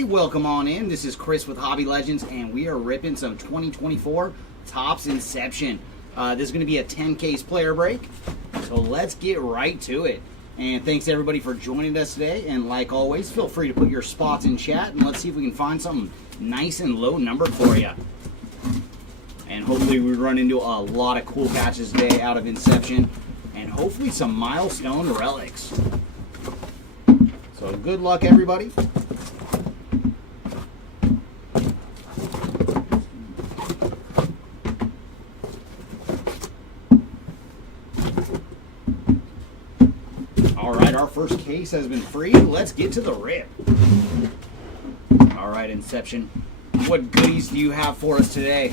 everybody, welcome on in. This is Chris with Hobby Legends, and we are ripping some 2024 Topps Inception. This is going to be a 10-case player break, so let's get right to it. And thanks everybody for joining us today, and like always, feel free to put your spots in chat, and let's see if we can find something nice and low numbered for you. And hopefully we run into a lot of cool patches today out of Inception, and hopefully some milestone relics. So good luck, everybody. All right, our first case has been free. Let's get to the rip. All right, Inception, what goodies do you have for us today?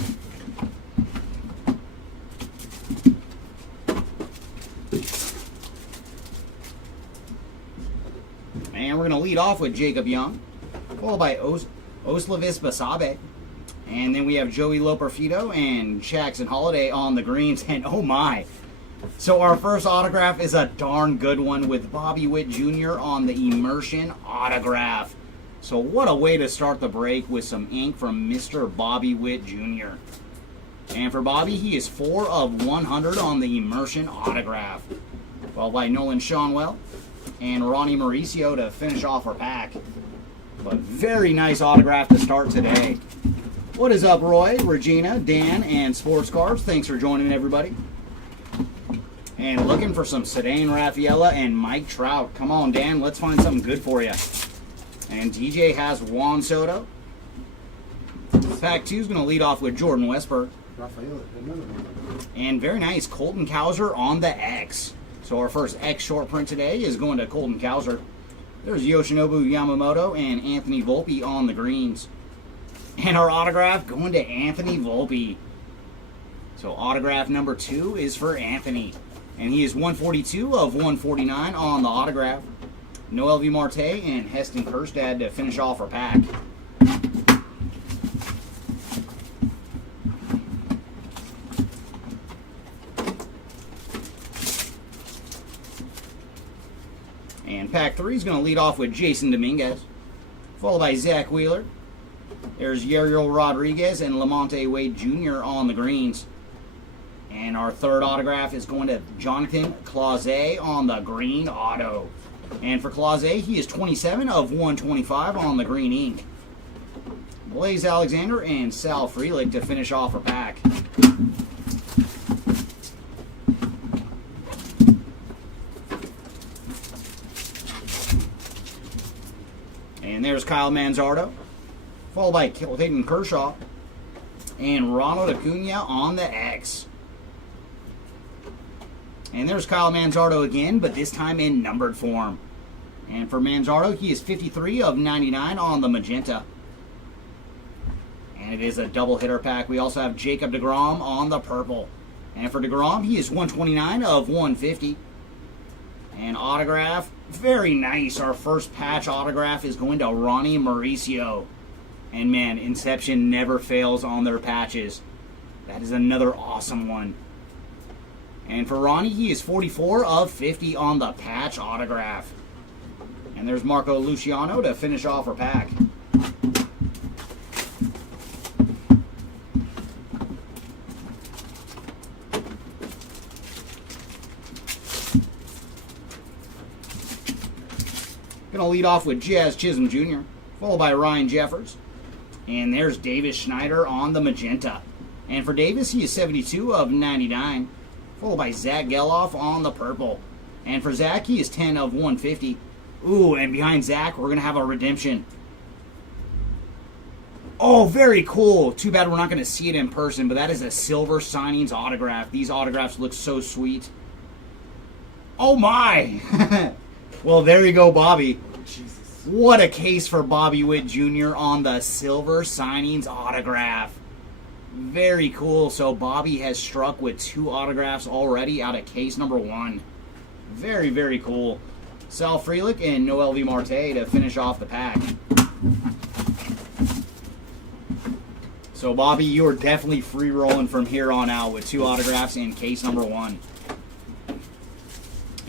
And we're going to lead off with Jacob Young, followed by Oslavis Basabe. And then we have Joey Loperfido and Jackson Holiday on the greens. And oh my. So our first autograph is a darn good one with Bobby Witt Jr. on the Immersion autograph. So what a way to start the break with some ink from Mr. Bobby Witt Jr. And for Bobby, he is 4 of 100 on the Immersion autograph. Followed by Nolan Shonwell and Ronnie Mauricio to finish off our pack. But very nice autograph to start today. What is up, Roy, Regina, Dan, and Sports Cars? Thanks for joining, everybody. And looking for some Cedane Rafaela and Mike Trout. Come on, Dan, let's find something good for you. And DJ has Juan Soto. Pack 2 is going to lead off with Jordan Westberg. And very nice, Colton Cowser on the X. So our first X short print today is going to Colton Cowser. There's Yoshinobu Yamamoto and Anthony Volpe on the greens. And our autograph going to Anthony Volpe. So autograph number 2 is for Anthony. And he is 142 of 149 on the autograph. Noel V. Marte and Heston Kjerstad to finish off our pack. And pack 3 is going to lead off with Jason Dominguez, followed by Zach Wheeler. There's Yariel Rodriguez and Lamonte Wade Jr. on the greens. And our third autograph is going to Jonathan Clauset on the green auto. And for Clauset, he is 27 of 125 on the green ink. Blaze Alexander and Sal Frelick to finish off our pack. And there's Kyle Manzardo, followed by Clayton Kershaw and Ronald Acuna on the X. And there's Kyle Manzardo again, but this time in numbered form. And for Manzardo, he is 53 of 99 on the magenta. And it is a double hitter pack. We also have Jacob deGrom on the purple. And for deGrom, he is 129 of 150. And autograph, very nice. Our first patch autograph is going to Ronnie Mauricio. And man, Inception never fails on their patches. That is another awesome one. And for Ronnie, he is 44 of 50 on the patch autograph. And there's Marco Luciano to finish off our pack. Going to lead off with Jazz Chisholm Jr., followed by Ryan Jeffers. And there's Davis Schneider on the magenta. And for Davis, he is 72 of 99. Followed by Zach Geloff on the purple. And for Zach, he is 10 of 150. Ooh, and behind Zach, we're going to have a redemption. Oh, very cool. Too bad we're not going to see it in person, but that is a silver signings autograph. These autographs look so sweet. Oh, my. Well, there you go, Bobby. Jesus. What a case for Bobby Witt Jr. on the silver signings autograph. Very cool. So Bobby has struck with 2 autographs already out of case number 1. Very, very cool. Sal Frelick and Noel V. Marte to finish off the pack. So Bobby, you are definitely free rolling from here on out with 2 autographs in case number 1.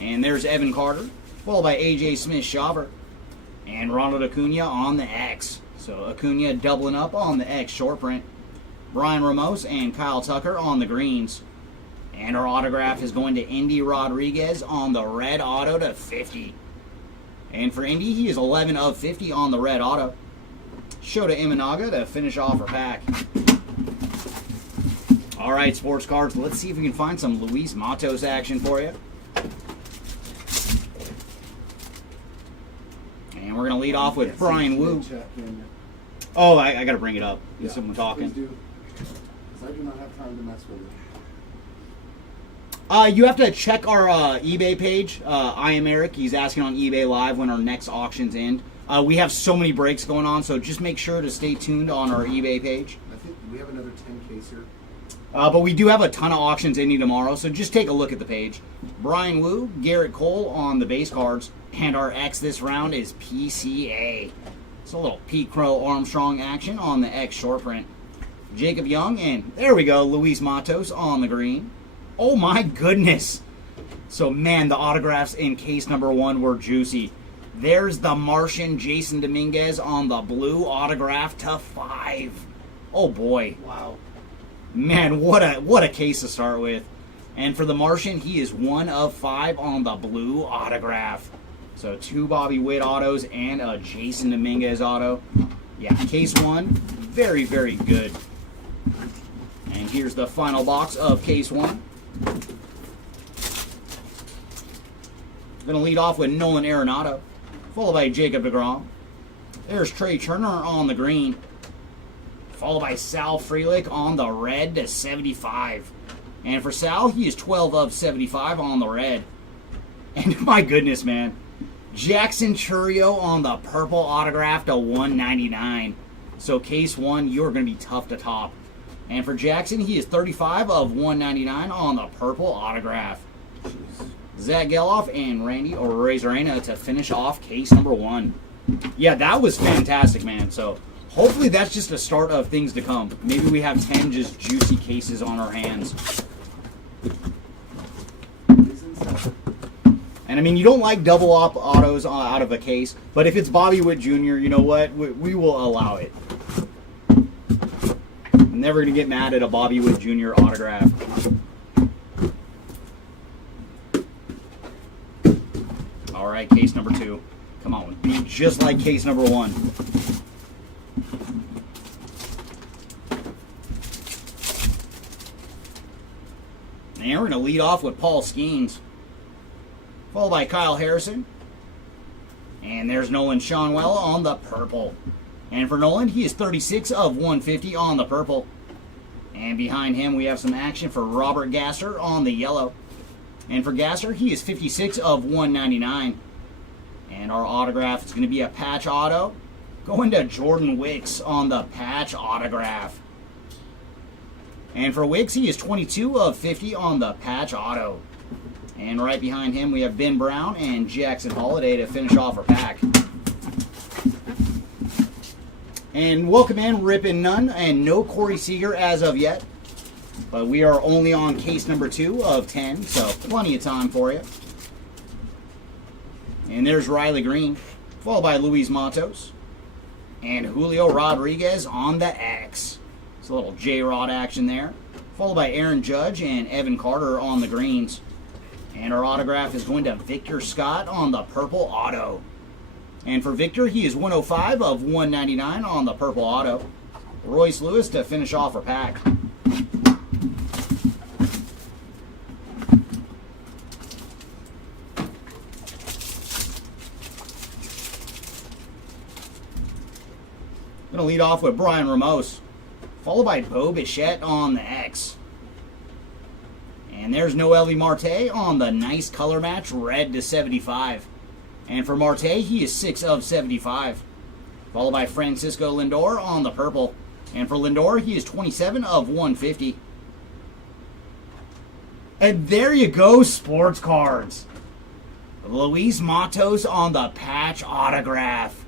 And there's Evan Carter, followed by A.J. Smith-Shawver, and Ronald Acuna on the X. So Acuna doubling up on the X short print. Brian Ramos and Kyle Tucker on the greens. And our autograph is going to Indy Rodriguez on the red auto to 50. And for Indy, he is 11 of 50 on the red auto. Shota Imanaga to finish off our pack. All right, sports cards. Let's see if we can find some Luis Matos action for you. And we're going to lead off with Brian Wu. Oh, I got to bring it up. There's someone talking. Please do. 'Cause I do not have time to mess with it. You have to check our eBay page. I am Eric. He's asking on eBay Live when our next auctions end. We have so many breaks going on, so just make sure to stay tuned on our eBay page. I think we have another 10 case here. But we do have a ton of auctions ending tomorrow, so just take a look at the page. Brian Wu, Garrett Cole on the base cards, and our X this round is PCA. It's a little Pete Crow Armstrong action on the X short print. Jacob Young, and there we go, Luis Matos on the green. Oh my goodness. So man, the autographs in case number 1 were juicy. There's the Martian Jason Dominguez on the blue autograph to 5. Oh boy. Wow. Man, what a case to start with. And for the Martian, he is 1 of 5 on the blue autograph. So 2 Bobby Witt autos and a Jason Dominguez auto. Yeah, case 1, very, very good. And here's the final box of case 1. Gonna lead off with Nolan Arenado, followed by Jacob deGrom. There's Trey Turner on the green, followed by Sal Frelick on the red to 75. And for Sal, he is 12 of 75 on the red. And my goodness, man, Jackson Chourio on the purple autograph to 199. So case 1, you're going to be tough to top. And for Jackson, he is 35 of 199 on the purple autograph. Zach Geloff and Randy Arozarena to finish off case number 1. Yeah, that was fantastic, man. So hopefully that's just the start of things to come. Maybe we have 10 just juicy cases on our hands. And I mean, you don't like double op autos out of a case, but if it's Bobby Witt Jr., you know what? We will allow it. I'm never going to get mad at a Bobby Witt Jr. autograph. All right, case number 2. Come on, be just like case number 1. And we're going to lead off with Paul Skeens, followed by Kyle Harrison. And there's Nolan Schanuel on the purple. And for Nolan, he is 36 of 150 on the purple. And behind him, we have some action for Robert Gasser on the yellow. And for Gasser, he is 56 of 199. And our autograph is going to be a patch auto, going to Jordan Wicks on the patch autograph. And for Wicks, he is 22 of 50 on the patch auto. And right behind him, we have Ben Brown and Jackson Holiday to finish off our pack. And welcome in Rip and Nunn, and no Corey Seager as of yet. But we are only on case number 2 of 10, so plenty of time for you. And there's Riley Green, followed by Luis Matos. And Julio Rodriguez on the X. It's a little J-Rod action there. Followed by Aaron Judge and Evan Carter on the greens. And our autograph is going to Victor Scott on the purple auto. And for Victor, he is 105 of 199 on the purple auto. Royce Lewis to finish off our pack. Going to lead off with Brian Ramos, followed by Bo Bichette on the X. And there's Noelvi Marte on the nice color match, red to 75. And for Marte, he is 6 of 75. Followed by Francisco Lindor on the purple. And for Lindor, he is 27 of 150. And there you go, sports cards. Luis Matos on the patch autograph.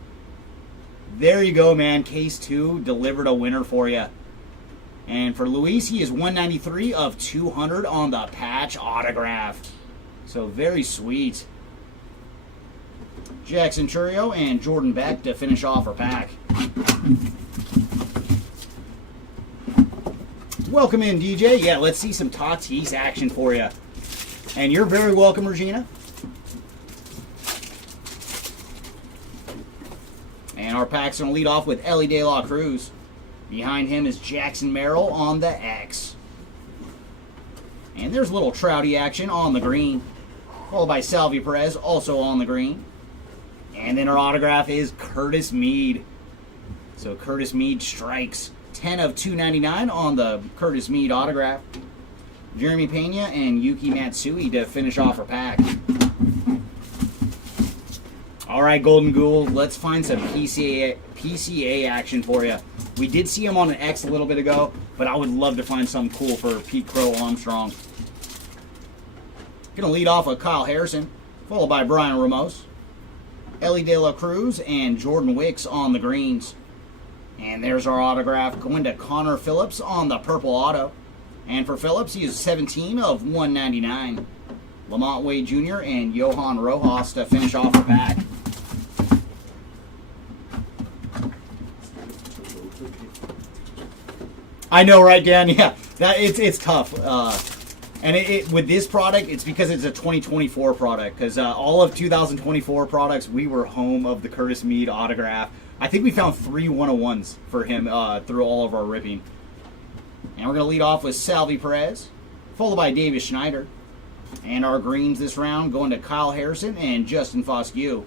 There you go, man. Case 2 delivered a winner for you. And for Luis, he is 193 of 200 on the patch autograph. So very sweet. Jackson Churio, and Jordan Beck to finish off our pack. Welcome in, DJ. Yeah, let's see some Tatis action for you. And you're very welcome, Regina. And our pack's going to lead off with Ellie De La Cruz. Behind him is Jackson Merrill on the X. And there's a little Trouty action on the green. Followed by Salvi Perez, also on the green. And then our autograph is Curtis Mead. So Curtis Mead strikes. 10 of 299 on the Curtis Mead autograph. Jeremy Pena and Yuki Matsui to finish off our pack. All right, Golden Ghoul, let's find some PCA action for you. We did see him on an X a little bit ago, but I would love to find something cool for Pete Crow Armstrong. Going to lead off with Kyle Harrison, followed by Brian Ramos, Ellie De La Cruz, and Jordan Wicks on the greens. And there's our autograph going to Connor Phillips on the purple auto. And for Phillips, he is 17 of 199. Lamont Wade Jr. and Johan Rojas to finish off the pack. I know, right, Dan? Yeah, it's tough. And with this product, it's because it's a 2024 product. Because all of 2024 products, we were home of the Curtis Mead autograph. I think we found 3 101s for him through all of our ripping. And we're going to lead off with Salvi Perez, followed by Davis Schneider. And our greens this round going to Kyle Harrison and Justin Foscue.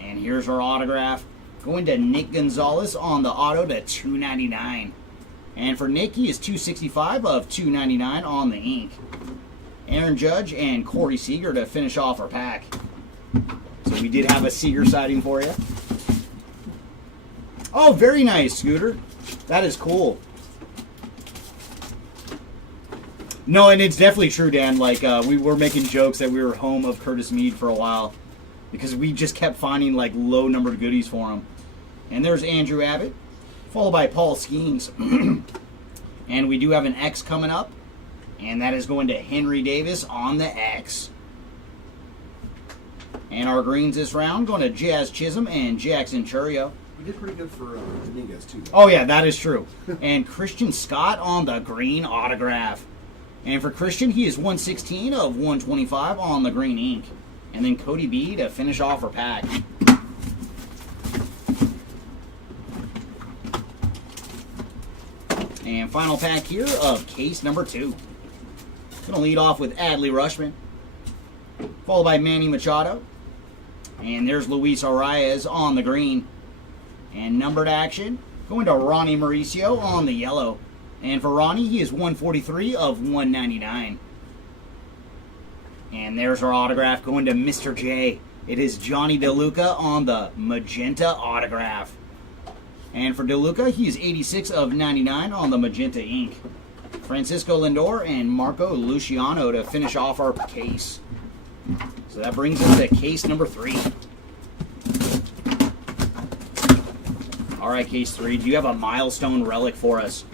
And here's our autograph going to Nick Gonzalez on the auto to 299. And for Nick, he is 265 of 299 on the ink. Aaron Judge and Corey Seager to finish off our pack. So we did have a Seager sighting for you. Oh, very nice, Scooter. That is cool. No, and it's definitely true, Dan. Like, we were making jokes that we were home of Curtis Mead for a while because we just kept finding, like, low-numbered goodies for him. And there's Andrew Abbott, followed by Paul Skeens. And we do have an X coming up, and that is going to Henry Davis on the X. And our greens this round going to Jazz Chisholm and Jackson Churio. We did pretty good for Dominguez, too. Oh, yeah, that is true. And Christian Scott on the green autograph. And for Christian, he is 116 of 125 on the green ink. And then Cody B to finish off our pack. And final pack here of case number 2. Going to lead off with Adley Rutschman, followed by Manny Machado. And there's Luis Arias on the green. And numbered action going to Ronnie Mauricio on the yellow. And for Ronnie, he is 143 of 199. And there's our autograph going to Mr. J. It is Johnny DeLuca on the magenta autograph. And for DeLuca, he is 86 of 99 on the magenta ink. Francisco Lindor and Marco Luciano to finish off our case. So that brings us to case number 3. All right, case 3. Do you have a milestone relic for us?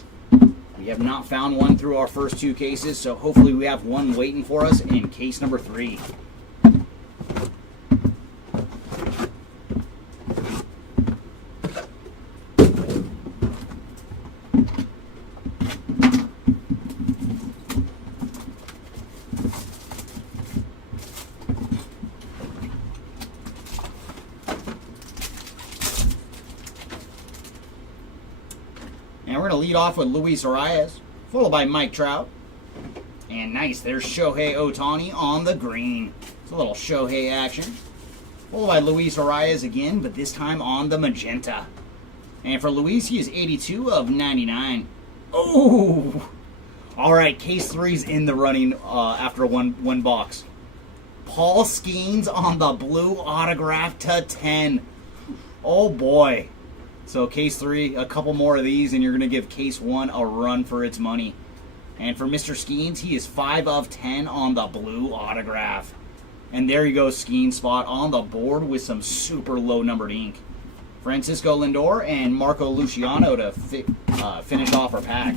We have not found one through our first 2 cases, so hopefully we have one waiting for us in case number 3. And we're going to lead off with Luis Arias, followed by Mike Trout. And nice, there's Shohei Ohtani on the green. It's a little Shohei action. Followed by Luis Arias again, but this time on the magenta. And for Luis, he is 82 of 99. Oh! All right, case 3's in the running after one box. Paul Skeens on the blue autograph to 10. Oh boy. So case 3, a couple more of these, and you're going to give case 1 a run for its money. And for Mr. Skeens, he is 5 of 10 on the blue autograph. And there you go, Skeens spot on the board with some super low numbered ink. Francisco Lindor and Marco Luciano to finish off our pack.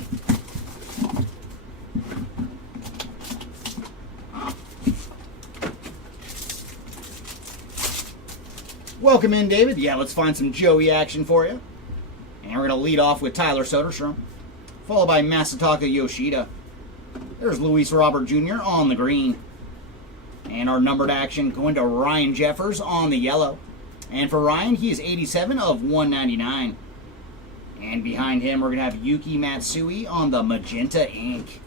Welcome in, David. Yeah, let's find some Joey action for you. And we're going to lead off with Tyler Soderstrom, followed by Masataka Yoshida. There's Luis Robert Jr. on the green. And our numbered action going to Ryan Jeffers on the yellow. And for Ryan, he is 87 of 199. And behind him, we're going to have Yuki Matsui on the magenta ink.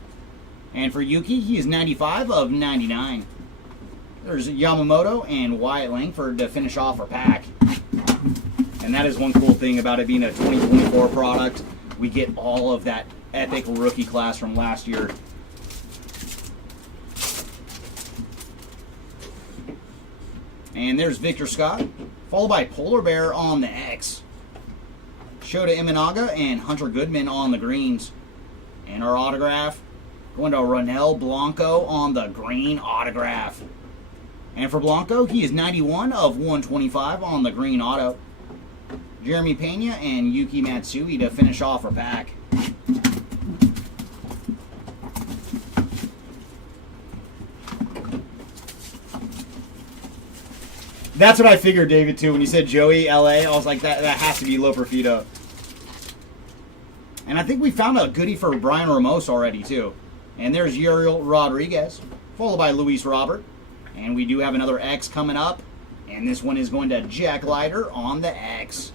And for Yuki, he is 95 of 99. There's Yamamoto and Wyatt Langford to finish off our pack. And that is one cool thing about it being a 2024 product. We get all of that epic rookie class from last year. And there's Victor Scott, followed by Polar Bear on the X. Shota Imanaga and Hunter Goodman on the greens. And our autograph going to Ronel Blanco on the green autograph. And for Blanco, he is 91 of 125 on the green auto. Jeremy Pena and Yuki Matsui to finish off our pack. That's what I figured, David, too. When you said Joey, LA, I was like, that has to be Loperfido. And I think we found a goodie for Brian Ramos already, too. And there's Uriel Rodriguez, followed by Luis Robert. And we do have another X coming up. And this one is going to Jack Leiter on the X.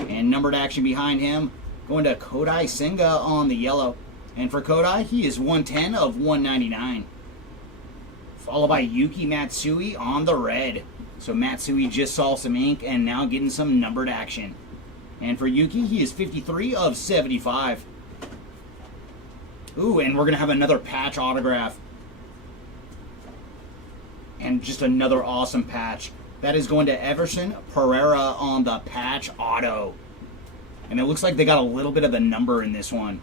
And numbered action behind him, going to Kodai Senga on the yellow. And for Kodai, he is 110 of 199. Followed by Yuki Matsui on the red. So Matsui just saw some ink and now getting some numbered action. And for Yuki, he is 53 of 75. Ooh, and we're going to have another patch autograph. And just another awesome patch. That is going to Everson Pereira on the patch auto. And it looks like they got a little bit of a number in this one.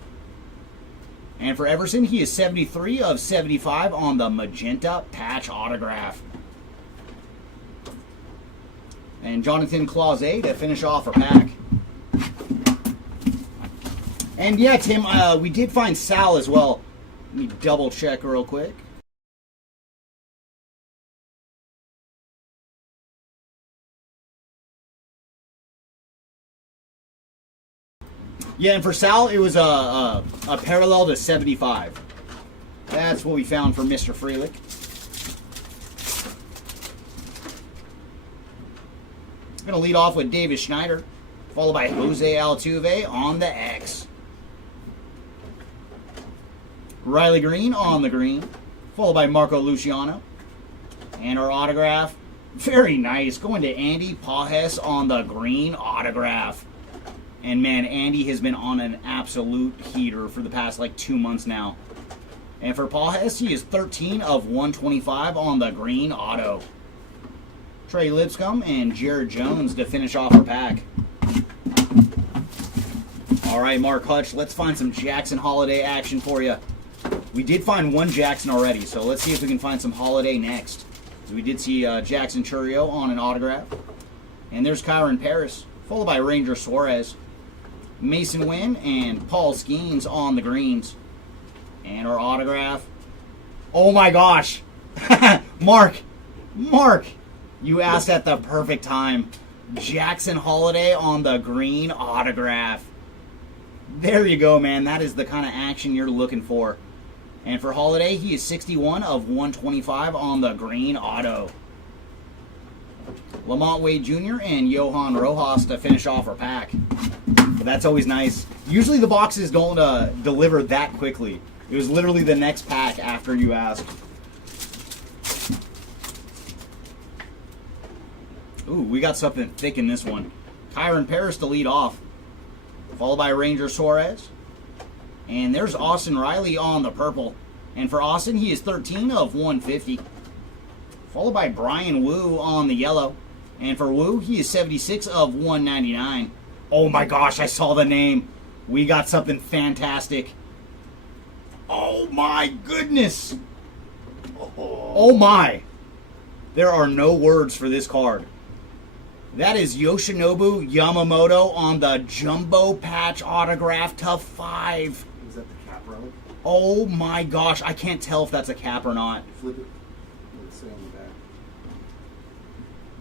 And for Everson, he is 73 of 75 on the magenta patch autograph. And Jonathan Clauset to finish off our pack. And yeah, Tim, we did find Sal as well. Let me double check real quick. Yeah, and for Sal, it was a parallel to 75. That's what we found for Mr. Freelick. I'm going to lead off with David Schneider, followed by Jose Altuve on the X. Riley Green on the green, followed by Marco Luciano. And our autograph, very nice, going to Andy Pajes on the green autograph. And man, Andy has been on an absolute heater for the past like 2 months now. And for Pajes, he is 13 of 125 on the green auto. Trey Lipscomb and Jared Jones to finish off our pack. All right, Mark Hutch, let's find some Jackson Holiday action for you. We did find one Jackson already, so let's see if we can find some Holiday next. We did see Jackson Churio on an autograph. And there's Kyron Paris, followed by Ranger Suarez. Mason Wynn and Paul Skeens on the greens. And our autograph. Oh my gosh. Mark, you asked at the perfect time. Jackson Holiday on the green autograph. There you go, man. That is the kind of action you're looking for. And for Holiday, he is 61 of 125 on the green auto. Lamont Wade Jr. and Johan Rojas to finish off our pack. But that's always nice. Usually the boxes don't deliver that quickly. It was literally the next pack after you asked. Ooh, we got something thick in this one. Kyron Paris to lead off, followed by Ranger Suarez. And there's Austin Riley on the purple. And for Austin, he is 13 of 150. Followed by Brian Wu on the yellow. And for Wu, he is 76 of 199. Oh my gosh, I saw the name. We got something fantastic. Oh my goodness. Oh my. There are no words for this card. That is Yoshinobu Yamamoto on the jumbo patch autograph to 5. Is that the cap relic? Oh my gosh, I can't tell if that's a cap or not. Flip it. Let's say on the back.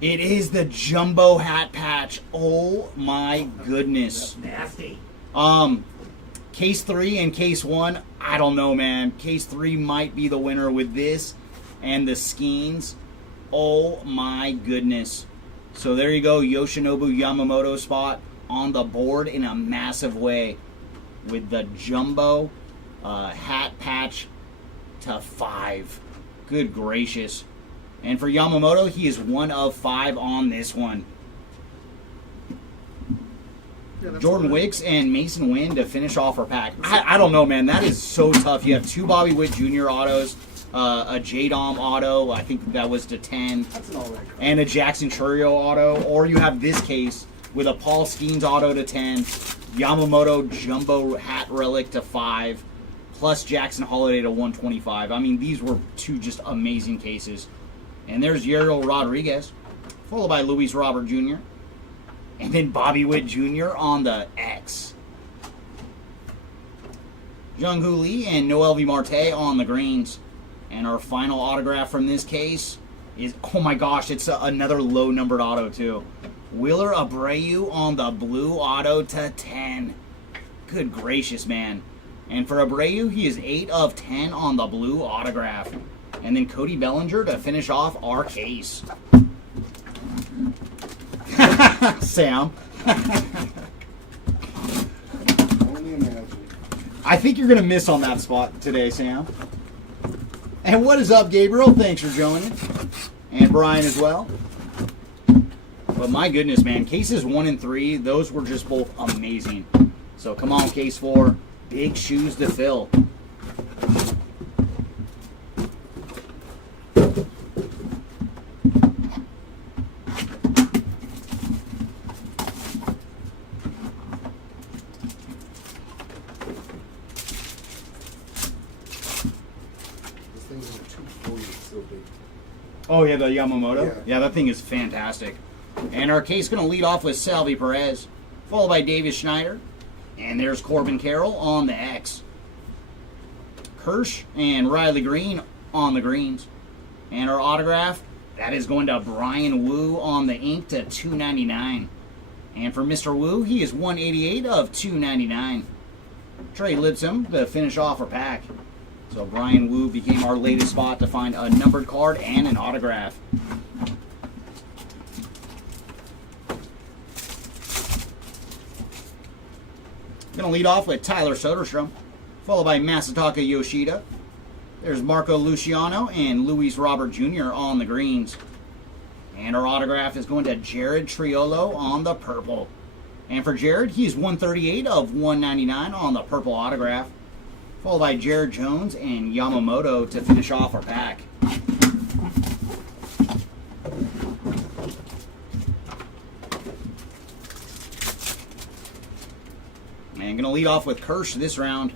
It is the jumbo hat patch. Oh my goodness. Nasty. Case 3 and Case 1, I don't know, man. Case 3 might be the winner with this and the Skeens. Oh my goodness. So there you go, Yoshinobu Yamamoto spot on the board in a massive way with the jumbo hat patch to 5. Good gracious. And for Yamamoto, he is 1 of 5 on this one. Yeah, Jordan Wicks and Mason Wynn to finish off our pack. I don't know, man. That is so tough. You have 2 Bobby Witt Jr. autos, a J-Dom auto, I think that was to 10, That's an all-right card. and a Jackson Chourio auto. Or you have this case with a Paul Skeens auto to 10, Yamamoto Jumbo Hat Relic to 5, plus Jackson Holiday to 125. I mean, these were 2 just amazing cases. And there's Yariel Rodriguez, followed by Luis Robert Jr., and then Bobby Witt Jr. on the X. Jung-Hoo Lee and Noel V. Marte on the greens. And our final autograph from this case is, oh my gosh, it's another low-numbered auto too. Wheeler Abreu on the blue auto to 10. Good gracious, man. And for Abreu, he is 8 of 10 on the blue autograph. And then Cody Bellinger to finish off our case. Sam. Only imagine. I think you're going to miss on that spot today, Sam. And what is up, Gabriel? Thanks for joining. And Brian as well. But my goodness, man. Cases 1 and 3, those were just both amazing. So come on, case 4. Big shoes to fill. This thing's in a 240. It's so big. Oh, yeah, the Yamamoto? Yeah. Yeah, that thing is fantastic. And our case going to lead off with Salvi Perez, followed by Davis Schneider. And there's Corbin Carroll on the X. Kirsch and Riley Green on the greens. And our autograph, that is going to Brian Wu on the ink to 299. And for Mr. Wu, he is 188 of 299. Trey Lipsum to finish off our pack. So Brian Wu became our latest spot to find a numbered card and an autograph. Going to lead off with Tyler Soderstrom, followed by Masataka Yoshida. There's Marco Luciano and Luis Robert Jr. on the greens. And our autograph is going to Jared Triolo on the purple. And for Jared, he's 138 of 199 on the purple autograph. Followed by Jared Jones and Yamamoto to finish off our pack. And going to lead off with Kirsch this round,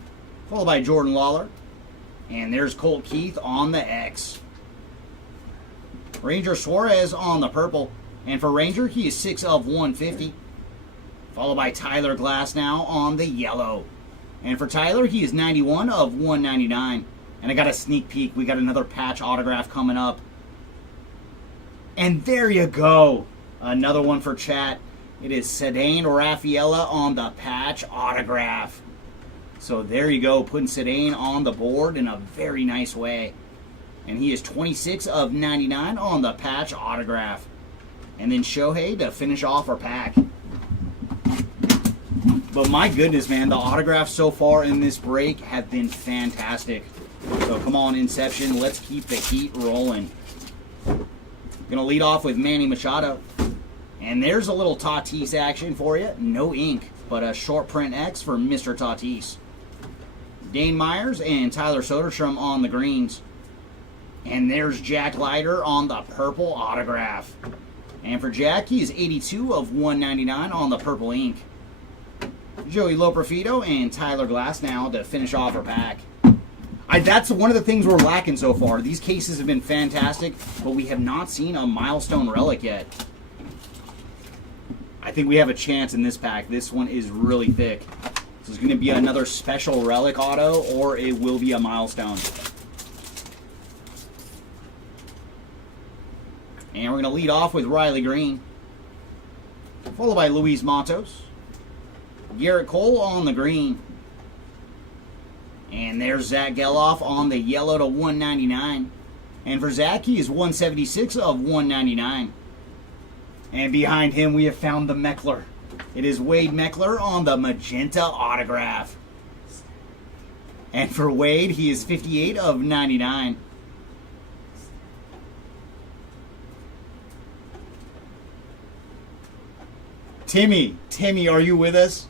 followed by Jordan Lawler. And there's Colt Keith on the X. Ranger Suarez on the purple. And for Ranger, he is 6 of 150. Followed by Tyler Glasnow on the yellow. And for Tyler, he is 91 of 199. And I got a sneak peek. We got another patch autograph coming up. And there you go. Another one for chat. It is Sedane Raffaella on the patch autograph. So there you go, putting Sedane on the board in a very nice way. And he is 26 of 99 on the patch autograph. And then Shohei to finish off our pack. But my goodness, man, the autographs so far in this break have been fantastic. So come on, Inception, let's keep the heat rolling. Gonna lead off with Manny Machado. And there's a little Tatis action for you. No ink, but a short print X for Mr. Tatis. Dane Myers and Tyler Soderstrom on the greens. And there's Jack Leiter on the purple autograph. And for Jack, he is 82 of 199 on the purple ink. Joey Loperfido and Tyler Glasnow to finish off our pack. That's one of the things we're lacking so far. These cases have been fantastic, but we have not seen a milestone relic yet. I think we have a chance in this pack. This one is really thick. This is going to be another special relic auto, or it will be a milestone. And we're going to lead off with Riley Green, followed by Luis Matos. Garrett Cole on the green. And there's Zach Geloff on the yellow to 199. And for Zach, he is 176 of 199. And behind him, we have found the Meckler. It is Wade Meckler on the magenta autograph. And for Wade, he is 58 of 99. Timmy, are you with us?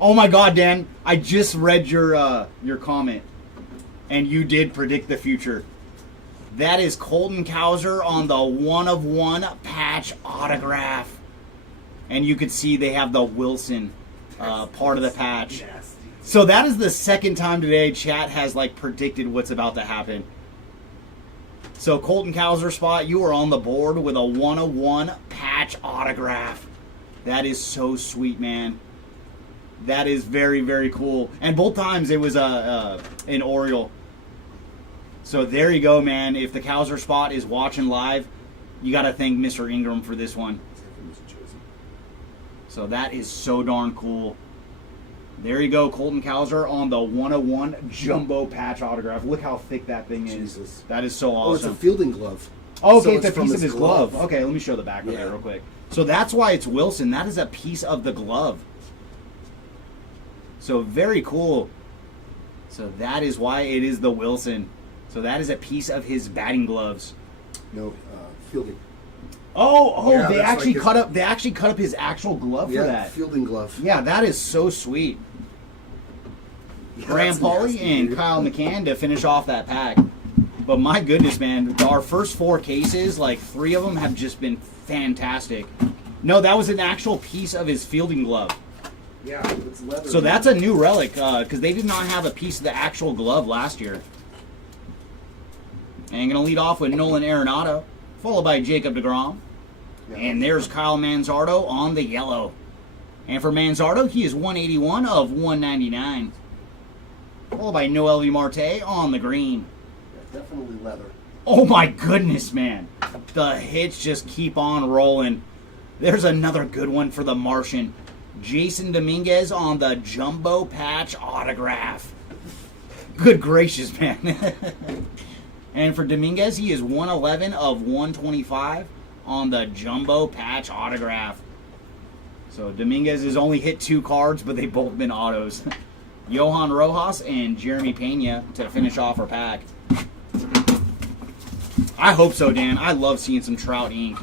Oh my God, Dan! I just read your comment, and you did predict the future. That is Colton Cowser on the 1/1 patch autograph, and you could see they have the Wilson part of the patch. So that is the second time today chat has like predicted what's about to happen. So Colton Cowser spot, you are on the board with a 1/1 patch autograph. That is so sweet, man. That is very, very cool. And both times it was an Oriole. So there you go, man. If the Cowser spot is watching live, you got to thank Mr. Ingram for this one. So that is so darn cool. There you go, Colton Cowser on the 1/1 jumbo patch autograph. Look how thick that thing is. Jesus. That is so awesome. Oh, it's a fielding glove. Oh, okay, So it's a from piece of his glove. glove. Okay, let me show the back of Yeah. it real quick. So that's why it's Wilson. That is a piece of the glove. So very cool. So that is why it is the Wilson. So that is a piece of his batting gloves. No, fielding. Oh, Yeah, they that's actually like cut up. They actually cut up his actual glove Yeah, for that. fielding glove. Yeah, that is so sweet. Graham That's Pauly nasty, and dude. Kyle McCann to finish off that pack. But my goodness, man, our first 4 cases, like 3 of them have just been fantastic. No, that was an actual piece of his fielding glove. Yeah, it's leather. So that's a new relic because they did not have a piece of the actual glove last year. And I'm going to lead off with Nolan Arenado, followed by Jacob deGrom. Yeah. And there's Kyle Manzardo on the yellow. And for Manzardo, he is 181 of 199. Followed by Noelvi Marte on the green. Yeah, definitely leather. Oh my goodness, man. The hits just keep on rolling. There's another good one for the Martian. Jason Dominguez on the jumbo patch autograph. Good gracious, man. And for Dominguez, he is 111 of 125 on the jumbo patch autograph. So Dominguez has only hit 2 cards, but they've both been autos. Johan Rojas and Jeremy Pena to finish off our pack. I hope so, Dan. I love seeing some Trout ink.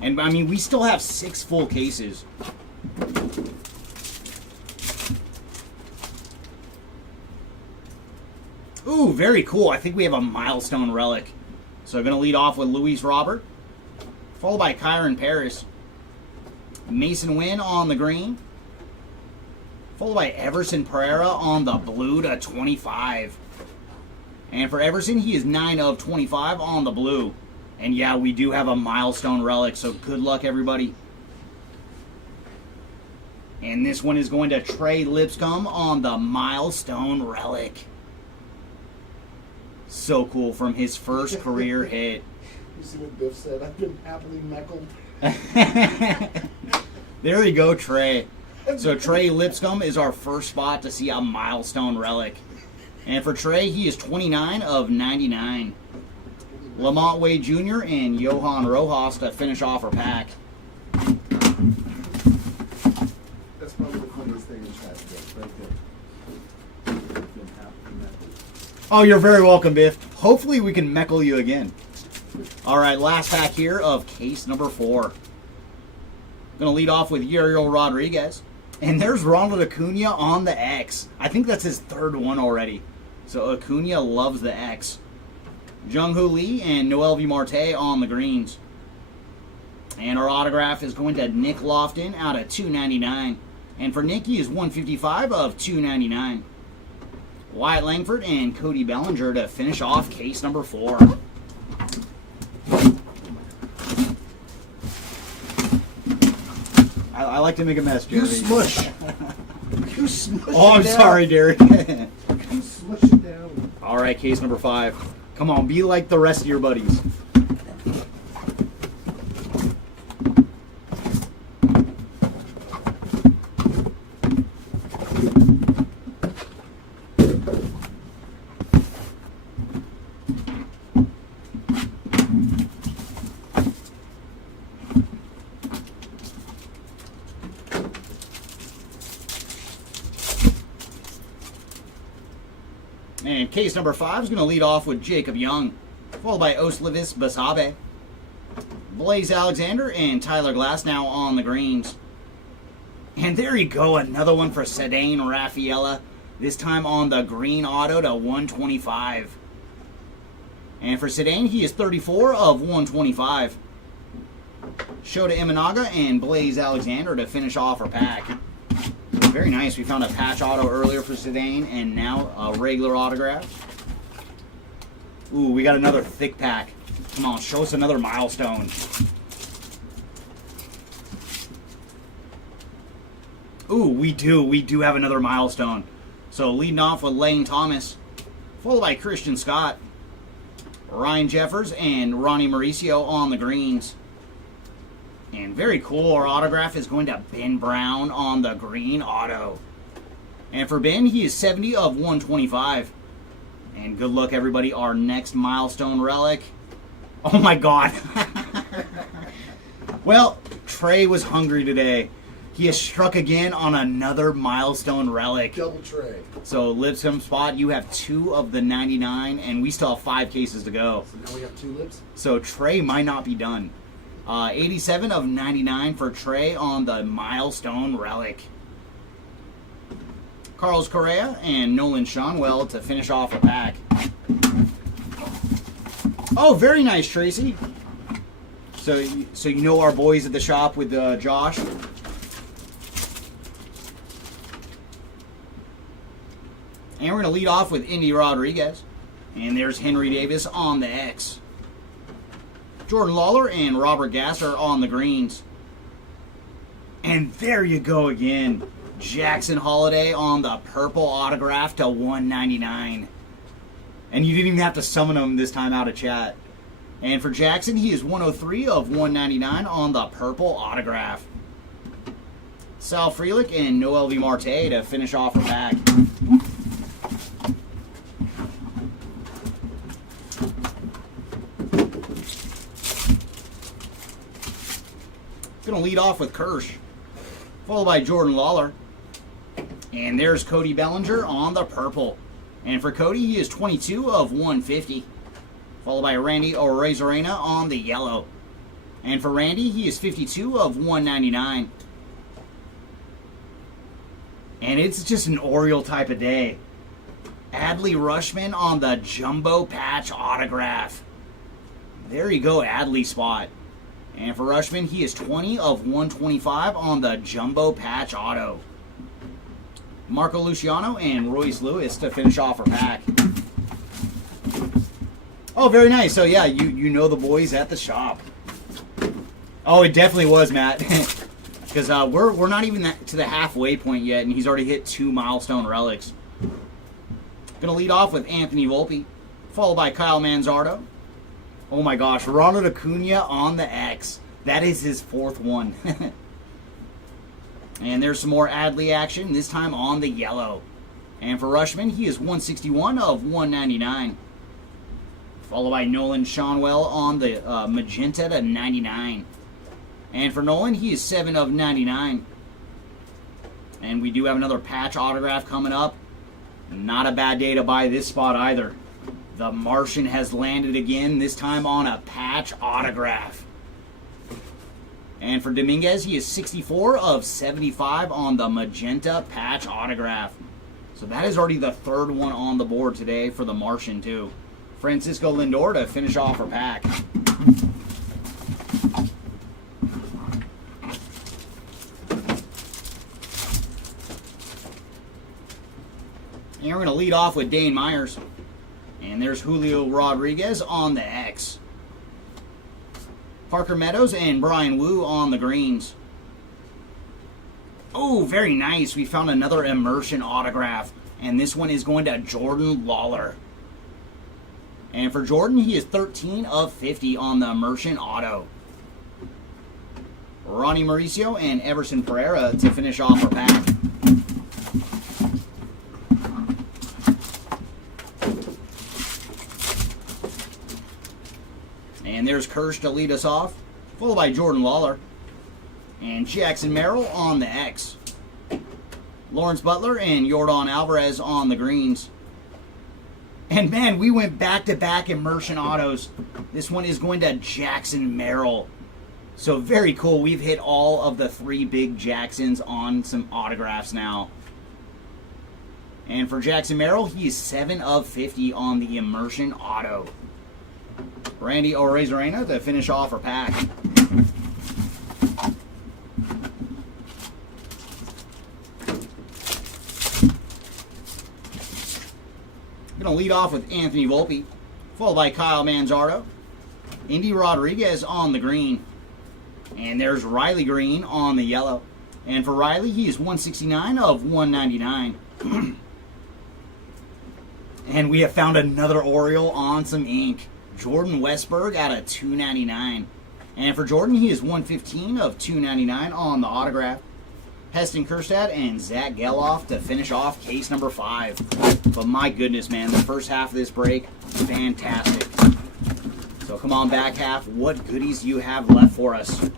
And, I mean, we still have 6 full cases. Ooh, very cool. I think we have a milestone relic. So I'm going to lead off with Luis Robert, followed by Kyron Paris. Mason Wynn on the green, followed by Everson Pereira on the blue to 25. And for Everson, he is 9 of 25 on the blue. And yeah, we do have a milestone relic, so good luck, everybody. And this one is going to Trey Lipscomb on the milestone relic. So cool from his first career hit. You see what Biff said? I've been happily meckled. There you go, Trey. So Trey Lipscomb is our first spot to see a milestone relic. And for Trey, he is 29 of 99. Lamont Wade Jr. and Johan Rojas to finish off our pack. That's probably the funniest thing in chat today, right there. I've been happily meckled. Oh, you're very welcome, Biff. Hopefully we can meckle you again. All right, last pack here of case number 4. Going to lead off with Uriel Rodriguez. And there's Ronald Acuna on the X. I think that's his 3rd one already. So Acuna loves the X. Jung-Hoo Lee and Noelvi Marte on the greens. And our autograph is going to Nick Lofton out of 299. And for Nick, he is 155 of 299. Wyatt Langford and Cody Bellinger to finish off case number 4. I like to make a mess, You Jeremy. smush. You smush Oh, I'm it down. sorry, Derek. You smush it down. All right, case number 5. Come on, be like the rest of your buddies. And case number 5 is going to lead off with Jacob Young, followed by Oslavis Basabe, Blaze Alexander, and Tyler Glass now on the greens. And there you go, another one for Sedane Raffaella, this time on the green auto to 125. And for Sedane, he is 34 of 125. Shota Imanaga and Blaze Alexander to finish off our pack. Very nice. We found a patch auto earlier for Sedane and now a regular autograph. Ooh, we got another thick pack. Come on, show us another milestone. Ooh, we do have another milestone. So leading off with Lane Thomas, followed by Christian Scott, Ryan Jeffers, and Ronnie Mauricio on the greens. And very cool, our autograph is going to Ben Brown on the green auto. And for Ben, he is 70 of 125. And good luck, everybody. Our next milestone relic. Oh my God. Well, Trey was hungry today. He has struck again on another milestone relic. Double Trey. So, Lipscomb Spot, you have 2 of the 99, and we still have 5 cases to go. So now we have 2 lips? So, Trey might not be done. 87 of 99 for Trey on the milestone relic. Carlos Correa and Nolan Shonwell to finish off a pack. Oh, very nice, Tracy. So you know our boys at the shop with Josh. And we're going to lead off with Indy Rodriguez. And there's Henry Davis on the X. Jordan Lawler and Robert Gasser on the greens. And there you go again. Jackson Holiday on the purple autograph to 199. And you didn't even have to summon him this time out of chat. And for Jackson, he is 103 of 199 on the purple autograph. Sal Frelick and Noel V. Marte to finish off the pack. Going to lead off with Kirsch, followed by Jordan Lawler. And there's Cody Bellinger on the purple. And for Cody, he is 22 of 150. Followed by Randy Orezarena on the yellow. And for Randy, he is 52 of 199. And it's just an Oriole type of day. Adley Rushman on the jumbo patch autograph. There you go, Adley Spot. And for Rushman, he is 20 of 125 on the jumbo patch auto. Marco Luciano and Royce Lewis to finish off our pack. Oh, very nice. So yeah, you know the boys at the shop. Oh, it definitely was, Matt. Because we're not even to the halfway point yet, and he's already hit 2 milestone relics. Gonna lead off with Anthony Volpe, followed by Kyle Manzardo. Oh my gosh, Ronald Acuna on the X. That is his 4th one. And there's some more Adley action, this time on the yellow. And for Rushman, he is 161 of 199. Followed by Nolan Shonwell on the magenta to 99. And for Nolan, he is 7 of 99. And we do have another patch autograph coming up. Not a bad day to buy this spot either. The Martian has landed again, this time on a patch autograph. And for Dominguez, he is 64 of 75 on the magenta patch autograph. So that is already the 3rd one on the board today for the Martian too. Francisco Lindor to finish off our pack. And we're going to lead off with Dane Myers. And there's Julio Rodriguez on the X. Parker Meadows and Brian Wu on the greens. Oh, very nice. We found another immersion autograph. And this one is going to Jordan Lawler. And for Jordan, he is 13 of 50 on the immersion auto. Ronnie Mauricio and Everson Pereira to finish off our pack. And there's Kirsch to lead us off, followed by Jordan Lawler. And Jackson Merrill on the X. Lawrence Butler and Yordan Alvarez on the greens. And man, we went back-to-back immersion autos. This one is going to Jackson Merrill. So very cool. We've hit all of the 3 big Jacksons on some autographs now. And for Jackson Merrill, he is 7 of 50 on the immersion auto. Randy Orezarena to finish off our pack. Going to lead off with Anthony Volpe, followed by Kyle Manzardo. Indy Rodriguez on the green. And there's Riley Green on the yellow. And for Riley, he is 169 of 199. And we have found another Oriole on some ink. Jordan Westberg out of 299. And for Jordan, he is 115 of 299 on the autograph. Heston Kjerstad and Zach Geloff to finish off case number 5. But my goodness, man, the first half of this break, fantastic. So come on, back half, what goodies do you have left for us?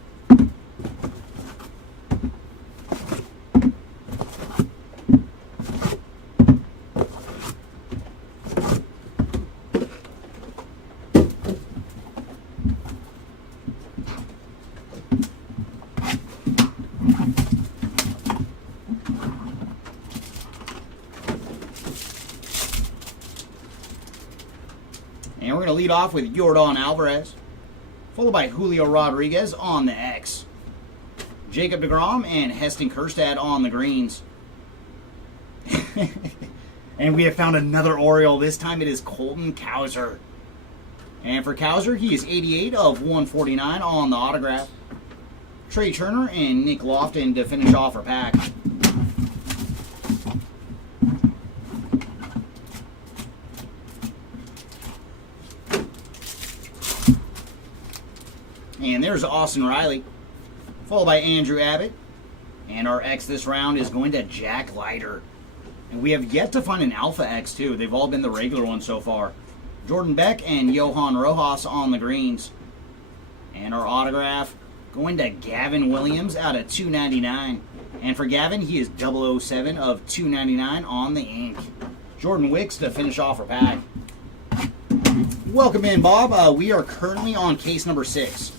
And we're going to lead off with Yordan Alvarez, followed by Julio Rodriguez on the X. Jacob deGrom and Heston Kjerstad on the greens. And we have found another Oriole. This time it is Colton Cowser. And for Cowser, he is 88 of 149 on the autograph. Trey Turner and Nick Lofton to finish off our pack. And there's Austin Riley, followed by Andrew Abbott. And our X this round is going to Jack Leiter. And we have yet to find an Alpha X, too. They've all been the regular ones so far. Jordan Beck and Johan Rojas on the greens. And our autograph going to Gavin Williams out of 299. And for Gavin, he is 007 of 299 on the ink. Jordan Wicks to finish off our pack. Welcome in, Bob. We are currently on case number 6.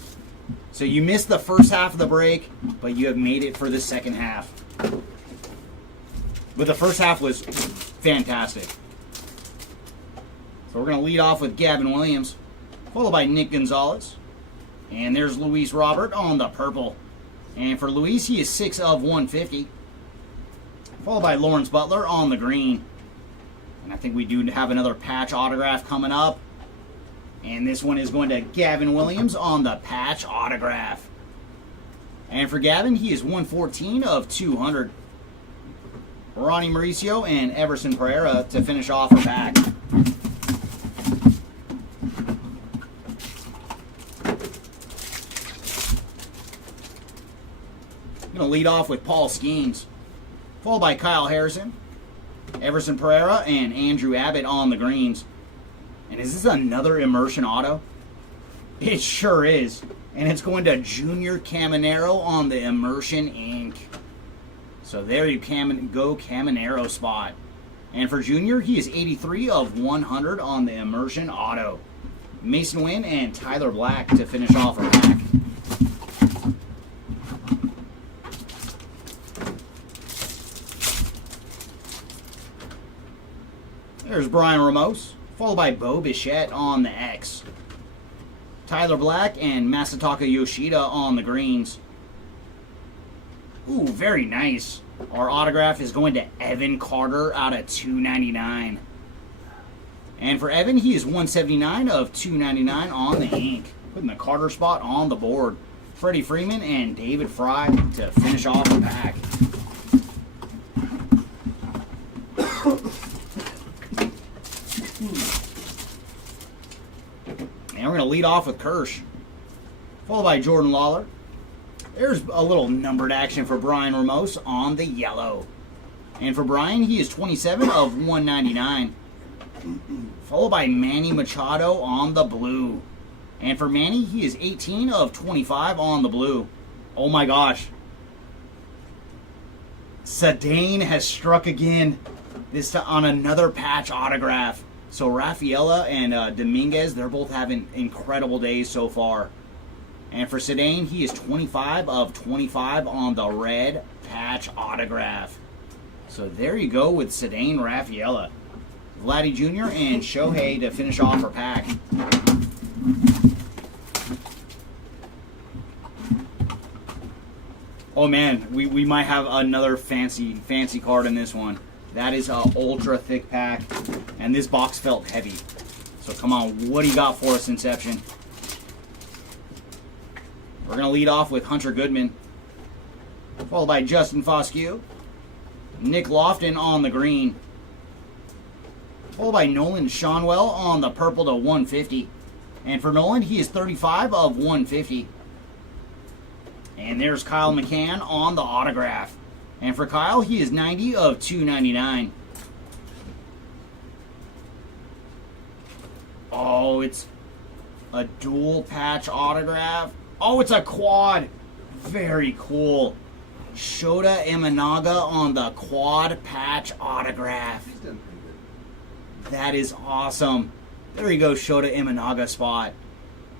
So you missed the first half of the break, but you have made it for the second half. But the first half was fantastic. So we're going to lead off with Gavin Williams, followed by Nick Gonzalez. And there's Luis Robert on the purple. And for Luis, he is 6 of 150. Followed by Lawrence Butler on the green. And I think we do have another patch autograph coming up. And this one is going to Gavin Williams on the patch autograph. And for Gavin, he is 114 of 200. Ronnie Mauricio and Everson Pereira to finish off our pack. I'm going to lead off with Paul Skeens, followed by Kyle Harrison, Everson Pereira, and Andrew Abbott on the greens. And is this another immersion auto? It sure is. And it's going to Junior Caminero on the immersion ink. So there you go, Caminero spot. And for Junior, he is 83 of 100 on the immersion auto. Mason Wynn and Tyler Black to finish off our pack. There's Brian Ramos, followed by Bo Bichette on the X. Tyler Black and Masataka Yoshida on the greens. Ooh, very nice. Our autograph is going to Evan Carter out of 299. And for Evan, he is 179 of 299 on the ink. Putting the Carter spot on the board. Freddie Freeman and David Fry to finish off the pack. And we're going to lead off with Kirsch, followed by Jordan Lawler. There's a little numbered action for Brian Ramos on the yellow. And for Brian, he is 27 of 199. Followed by Manny Machado on the blue. And for Manny, he is 18 of 25 on the blue. Oh my gosh. Sedane has struck again. This time on another patch autograph. So Rafaela and Dominguez, they're both having incredible days so far. And for Sedan, he is 25 of 25 on the red patch autograph. So there you go with Sedan Rafaela. Vladdy Jr. and Shohei to finish off our pack. Oh man, we might have another fancy card in this one. That is a ultra thick pack, and this box felt heavy. So come on, what do you got for us, Inception? We're gonna lead off with Hunter Goodman, followed by Justin Foscue, Nick Lofton on the green, followed by Nolan Shonwell on the purple to 150. And for Nolan, he is 35 of 150. And there's Kyle McCann on the autograph. And for Kyle, he is 90 of 299. Oh, it's a dual patch autograph. Oh, it's a quad. Very cool. Shota Imanaga on the quad patch autograph. He's done pretty good. That is awesome. There you go, Shota Imanaga spot.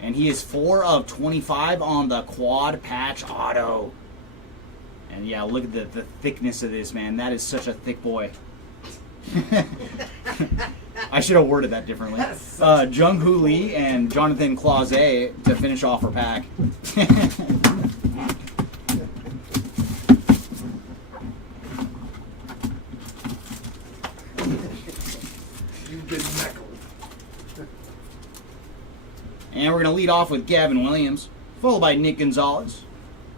And he is 4 of 25 on the quad patch auto. And yeah, look at the thickness of this, man. That is such a thick boy. I should have worded that differently. Jung-Hoo Lee and Jonathan Clauset to finish off our pack. You've been neckled. And we're going to lead off with Gavin Williams, followed by Nick Gonzalez.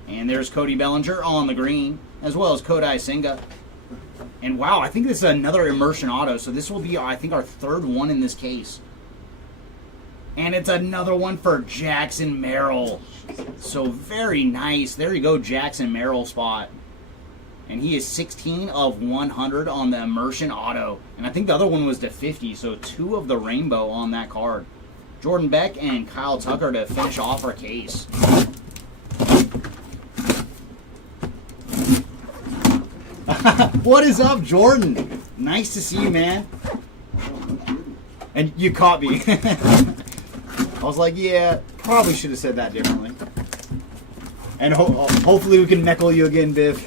And there's Cody Bellinger on the green, as well as Kodai Senga. And wow, I think this is another immersion auto, so this will be, I think, our third one in this case. And it's another one for Jackson Merrill. So very nice. There you go, Jackson Merrill spot. And he is 16 of 100 on the immersion auto. And I think the other one was to 50, so 2 of the rainbow on that card. Jordan Beck and Kyle Tucker to finish off our case. What is up, Jordan? Nice to see you, man. And you caught me. I was like, yeah, probably should have said that differently. And hopefully we can neckle you again, Biv.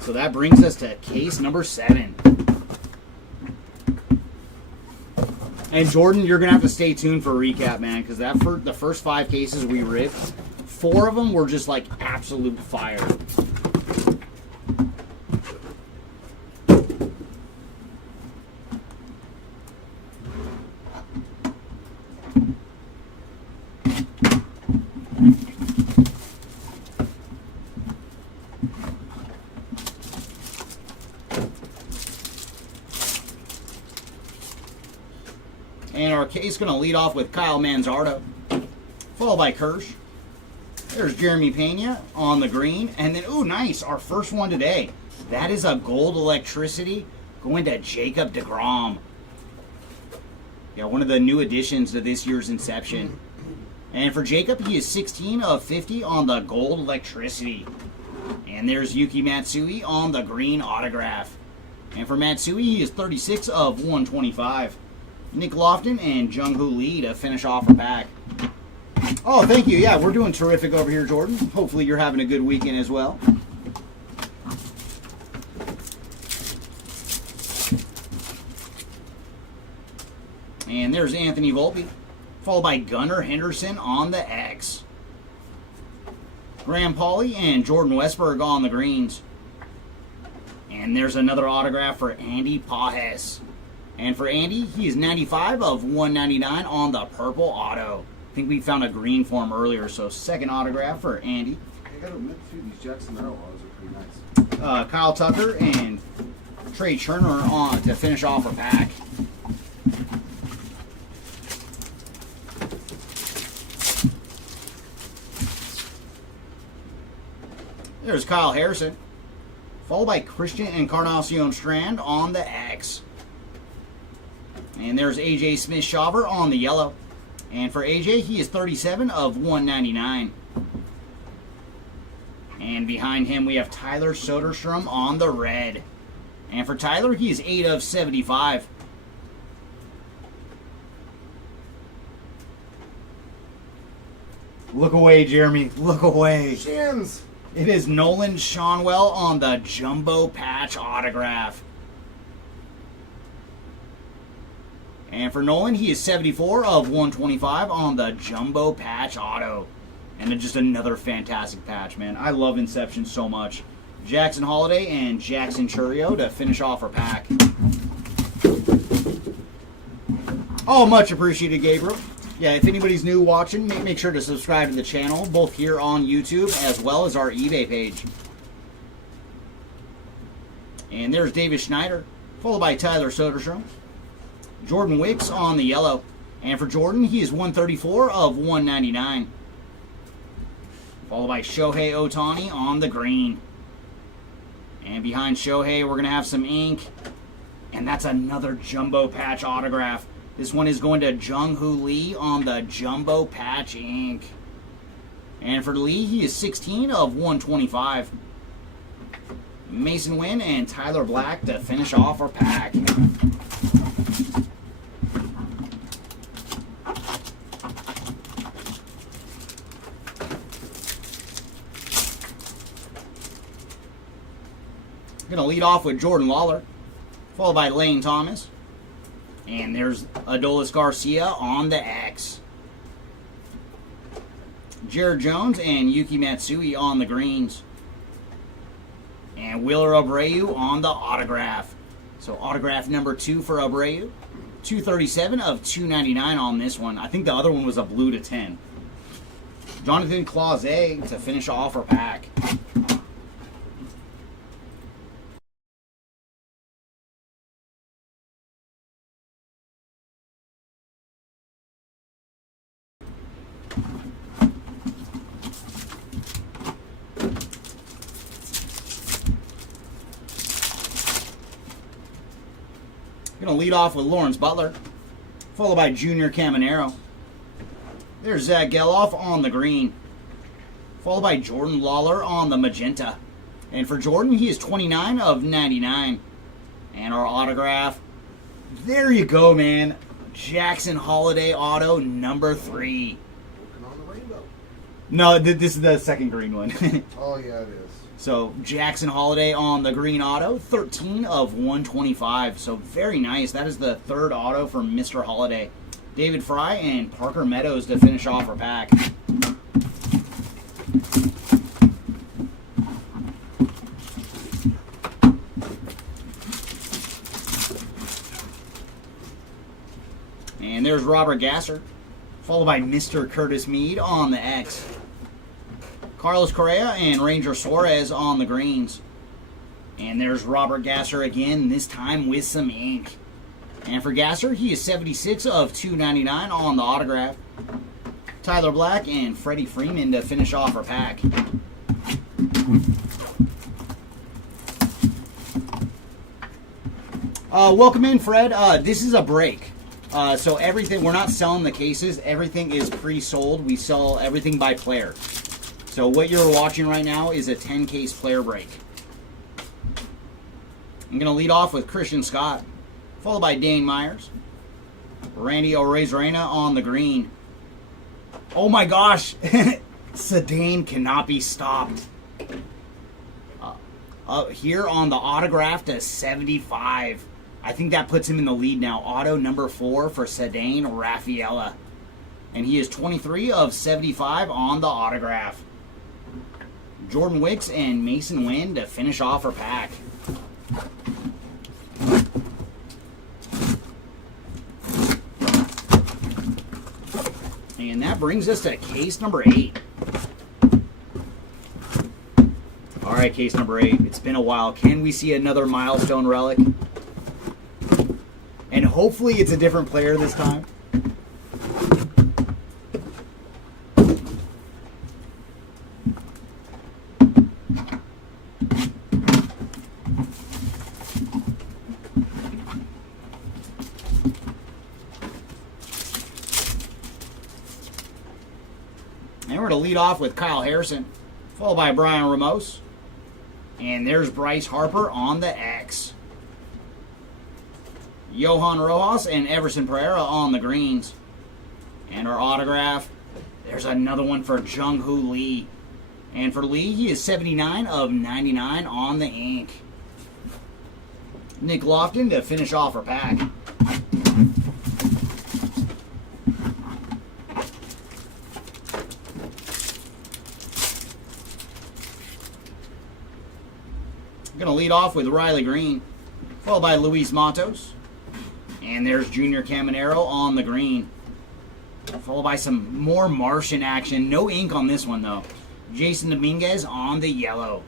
So that brings us to case number 7. And Jordan, you're gonna have to stay tuned for a recap, man, because the first 5 cases we ripped, 4 of them were just like absolute fire. And our case going to lead off with Kyle Manzardo, followed by Kirsch. There's Jeremy Pena on the green. And then, ooh, nice, our first one today. That is a gold electricity going to Jacob deGrom. Yeah, one of the new additions to this year's Inception. And for Jacob, he is 16 of 50 on the gold electricity. And there's Yuki Matsui on the green autograph. And for Matsui, he is 36 of 125. Nick Lofton and Jung-Hoo Lee to finish off our pack. Oh, thank you. Yeah, we're doing terrific over here, Jordan. Hopefully you're having a good weekend as well. And there's Anthony Volpe, followed by Gunnar Henderson on the X. Graham Pauley and Jordan Westberg on the greens. And there's another autograph for Andy Pajes. And for Andy, he is 95 of 199 on the purple auto. I think we found a green for him earlier, so second autograph for Andy. I gotta admit, too, these Jackson Merrill autos are pretty nice. Kyle Tucker and Trey Turner on to finish off our pack. There's Kyle Harrison, followed by Christian Encarnacion Strand on the X. And there's AJ Smith-Shawver on the yellow. And for AJ, he is 37 of 199. And behind him, we have Tyler Soderstrom on the red. And for Tyler, he is 8 of 75. Look away, Jeremy. Look away. Shins. It is Nolan Shonwell on the Jumbo Patch autograph. And for Nolan, he is 74 of 125 on the Jumbo Patch auto. And then just another fantastic patch, man. I love Inception so much. Jackson Holiday and Jackson Churio to finish off our pack. Oh, much appreciated, Gabriel. Yeah, if anybody's new watching, make sure to subscribe to the channel, both here on YouTube as well as our eBay page. And there's David Schneider, followed by Tyler Soderstrom. Jordan Wicks on the yellow. And for Jordan, he is 134 of 199. Followed by Shohei Ohtani on the green. And behind Shohei, we're going to have some ink. And that's another Jumbo Patch autograph. This one is going to Jung-Hoo Lee on the Jumbo Patch ink. And for Lee, he is 16 of 125. Mason Wynn and Tyler Black to finish off our pack. Going to lead off with Jordan Lawler, followed by Lane Thomas. And there's Adolis Garcia on the X. Jared Jones and Yuki Matsui on the greens. And Wheeler Abreu on the autograph. So autograph number 2 for Abreu. 237 of 299 on this one. I think the other one was a blue to 10. Jonathan Clauset to finish off our pack. Going to lead off with Lawrence Butler, followed by Junior Caminero. There's Zach Geloff on the green, followed by Jordan Lawler on the magenta. And for Jordan, he is 29 of 99. And our autograph, there you go, man. Jackson Holiday auto number 3. Working on the rainbow. No, this is the second green one. Oh, yeah, it is. So Jackson Holiday on the green auto, 13 of 125. So very nice. That is the third auto from Mr. Holiday. David Fry and Parker Meadows to finish off our pack. And there's Robert Gasser, followed by Mr. Curtis Mead on the X. Carlos Correa and Ranger Suarez on the greens. And there's Robert Gasser again, this time with some ink. And for Gasser, he is 76 of 299 on the autograph. Tyler Black and Freddie Freeman to finish off our pack. Welcome in, Fred. This is a break. So everything, we're not selling the cases. Everything is pre-sold. We sell everything by player. So what you're watching right now is a 10-case player break. I'm going to lead off with Christian Scott, followed by Dane Myers. Randy Arozarena on the green. Oh my gosh! Sedane cannot be stopped. Here on the autograph to 75. I think that puts him in the lead now. Auto number 4 for Sedane Rafaela. And he is 23 of 75 on the autograph. Jordan Wicks and Mason Wynn to finish off our pack. And that brings us to case number 8. All right, case number 8. It's been a while. Can we see another milestone relic? And hopefully it's a different player this time. And we're going to lead off with Kyle Harrison, followed by Brian Ramos. And there's Bryce Harper on the X. Johan Rojas and Everson Pereira on the greens. And our autograph, there's another one for Jung-Hoo Lee. And for Lee, he is 79 of 99 on the ink. Nick Lofton to finish off our pack. I'm going to lead off with Riley Green, followed by Luis Matos. And there's Junior Caminero on the green. Followed by some more Martian action. No ink on this one, though. Jason Dominguez on the yellow.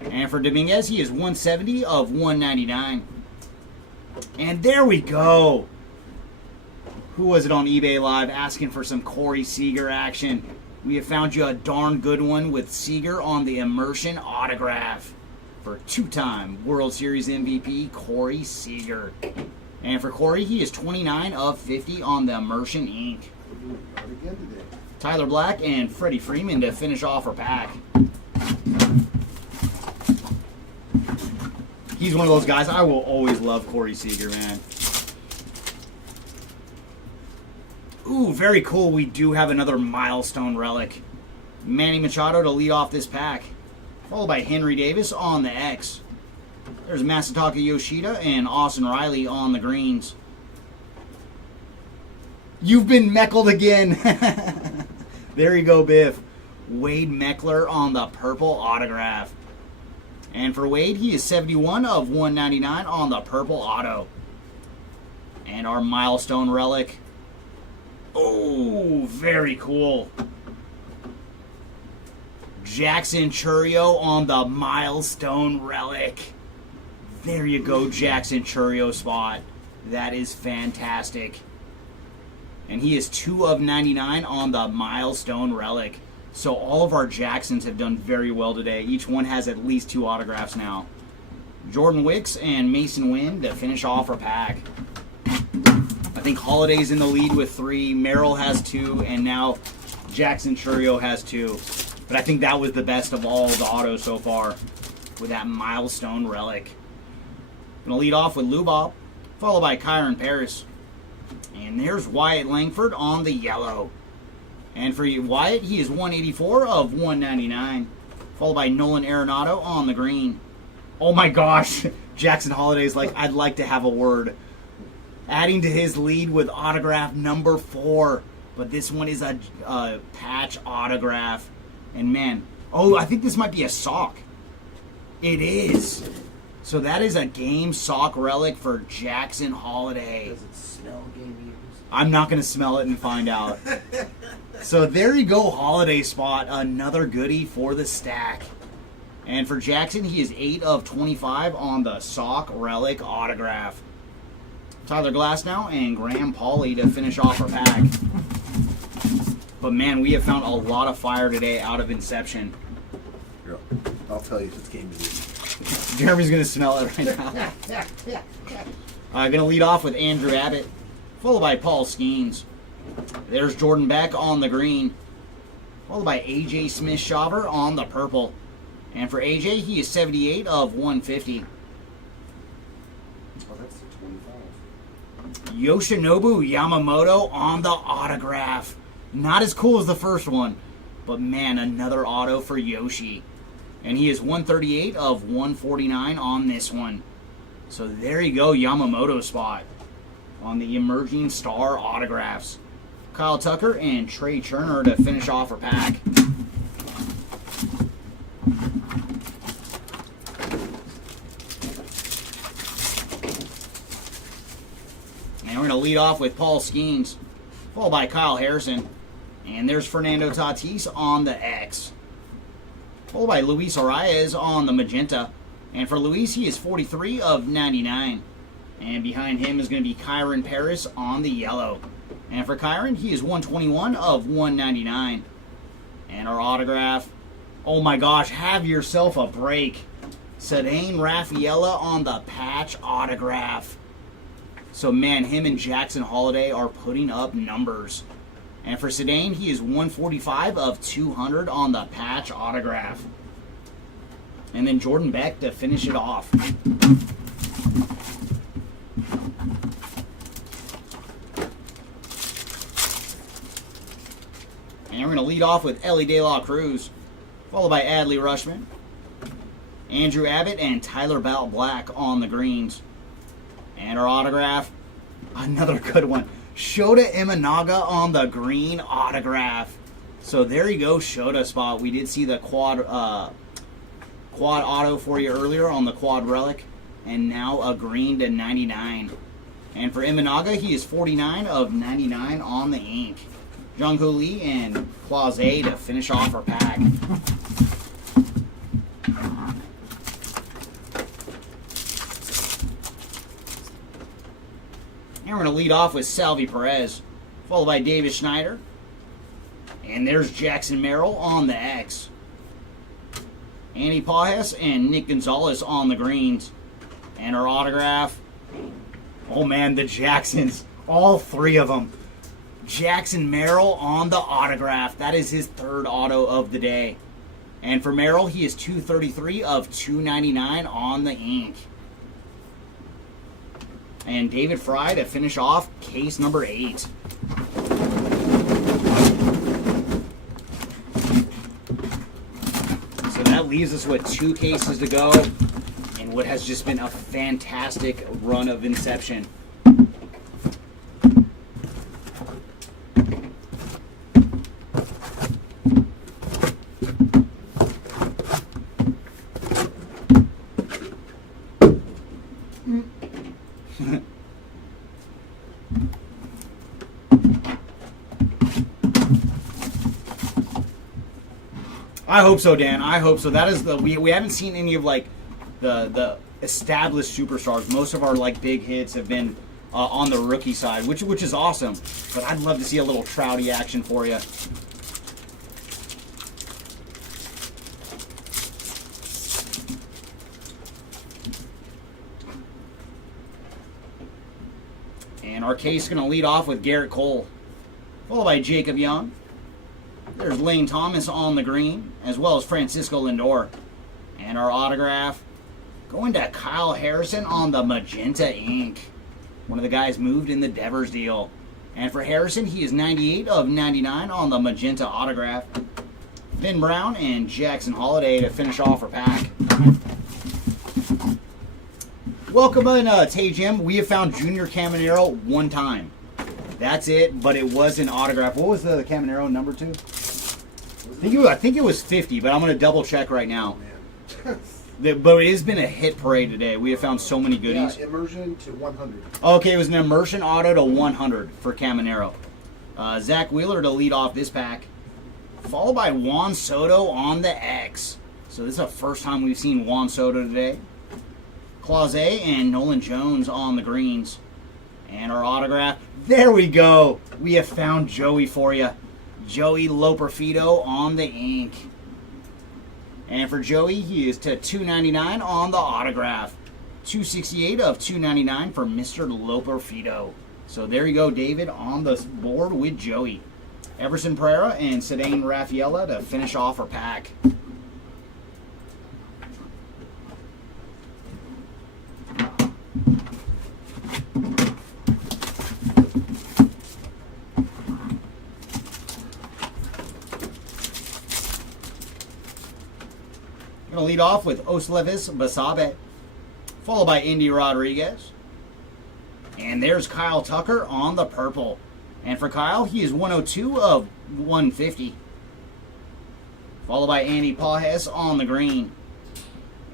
And for Dominguez, he is 170 of 199. And there we go. Who was it on eBay Live asking for some Corey Seager action? We have found you a darn good one with Seager on the immersion autograph for two-time World Series MVP Corey Seager. And for Corey, he is 29 of 50 on the immersion ink. Tyler Black and Freddie Freeman to finish off our pack. He's one of those guys, I will always love Corey Seager, man. Ooh, very cool. We do have another milestone relic. Manny Machado to lead off this pack. Followed by Henry Davis on the X. There's Masataka Yoshida and Austin Riley on the greens. You've been Meckled again. There you go, Biff. Wade Meckler on the purple autograph. And for Wade, he is 71 of 199 on the purple auto. And our milestone relic. Oh, very cool. Jackson Chourio on the milestone relic. There you go, Jackson Chourio spot. That is fantastic. And he is 2 of 99 on the milestone relic. So all of our Jacksons have done very well today. Each one has at least 2 autographs now. Jordan Wicks and Mason Wynn to finish off our pack. I think Holiday's in the lead with 3. Merrill has 2. And now Jackson Chourio has 2. But I think that was the best of all the autos so far with that milestone relic. Going to lead off with Lubop, followed by Kyron Paris. And there's Wyatt Langford on the yellow. And for Wyatt, he is 184 of 199. Followed by Nolan Arenado on the green. Oh my gosh. Jackson Holiday's like, I'd like to have a word. Adding to his lead with autograph number 4. But this one is a patch autograph. And man, oh, I think this might be a sock. It is. So that is a game sock relic for Jackson Holiday. Does it smell game used? I'm not going to smell it and find out. So there you go, Holiday spot. Another goodie for the stack. And for Jackson, he is 8 of 25 on the sock relic autograph. Tyler Glasnow and Graham Pauley to finish off our pack. But man, we have found a lot of fire today out of Inception. Girl, I'll tell you if it's game used. Jeremy's going to smell it right now. I'm going to lead off with Andrew Abbott, followed by Paul Skeens. There's Jordan Beck on the green, followed by AJ Smith-Shawver on the purple. And for AJ, he is 78 of 150. Oh, that's the 25. Yoshinobu Yamamoto on the autograph. Not as cool as the first one, but man, another auto for Yoshi. And he is 138 of 149 on this one. So there you go, Yamamoto spot on the Emerging Star autographs. Kyle Tucker and Trey Turner to finish off our pack. And we're going to lead off with Paul Skeens, followed by Kyle Harrison. And there's Fernando Tatis on the X. Followed by Luis Arias on the magenta. And for Luis, he is 43 of 99. And behind him is going to be Kyron Paris on the yellow. And for Kyron, he is 121 of 199. And our autograph, oh my gosh, have yourself a break. Cedane Rafaela on the patch autograph. So man, him and Jackson Holiday are putting up numbers. And for Cedane, he is 145 of 200 on the patch autograph. And then Jordan Beck to finish it off. to lead off with Ellie De La Cruz, followed by Adley Rushman, Andrew Abbott, and Tyler Black on the greens. And our autograph, another good one, Shota Imanaga on the green autograph. So there you go, Shota spot. We did see the quad auto for you earlier on the quad relic, and now a green to 99. And for Imanaga, he is 49 of 99 on the ink. Jung-Hoo Lee and Clause A to finish off our pack. And we're going to lead off with Salvi Perez, followed by David Schneider. And there's Jackson Merrill on the X. Andy Pajes and Nick Gonzalez on the greens. And our autograph, oh man, the Jacksons, all three of them. Jackson Merrill on the autograph. That is his third auto of the day. And for Merrill, he is 233 of 299 on the ink. And David Fry to finish off case number 8. So that leaves us with 2 cases to go in what has just been a fantastic run of Inception. I hope so, Dan. I hope so. That is the we haven't seen any of like the established superstars. Most of our like big hits have been on the rookie side, which is awesome. But I'd love to see a little Trouty action for you. And our case is going to lead off with Garrett Cole, followed by Jacob Young. There's Lane Thomas on the green, as well as Francisco Lindor. And our autograph going to Kyle Harrison on the magenta ink. One of the guys moved in the Devers deal. And for Harrison, he is 98 of 99 on the magenta autograph. Vin Brown and Jackson Holiday to finish off our pack. Welcome in, Tay Jim. We have found Junior Caminero one time. That's it, but it was an autograph. What was the Caminero number 2? I think it was 50, but I'm going to double check right now. But it has been a hit parade today. We have found so many goodies. Yeah, immersion to 100. Okay, it was an immersion auto to 100 for Caminero. Zach Wheeler to lead off this pack, followed by Juan Soto on the X. So this is the first time we've seen Juan Soto today. Clause A and Nolan Jones on the greens. And our autograph. There we go. We have found Joey for you. Joey Loperfido on the ink. And for Joey, he is to 299 on the autograph. 268 of 299 for Mr. Loperfido. So there you go, David, on the board with Joey. Everson Pereira and Cedane Rafaela to finish off our pack. Going to lead off with Oslevis Basabe, followed by Indy Rodriguez. And there's Kyle Tucker on the purple. And for Kyle, he is 102 of 150. Followed by Andy Pajes on the green.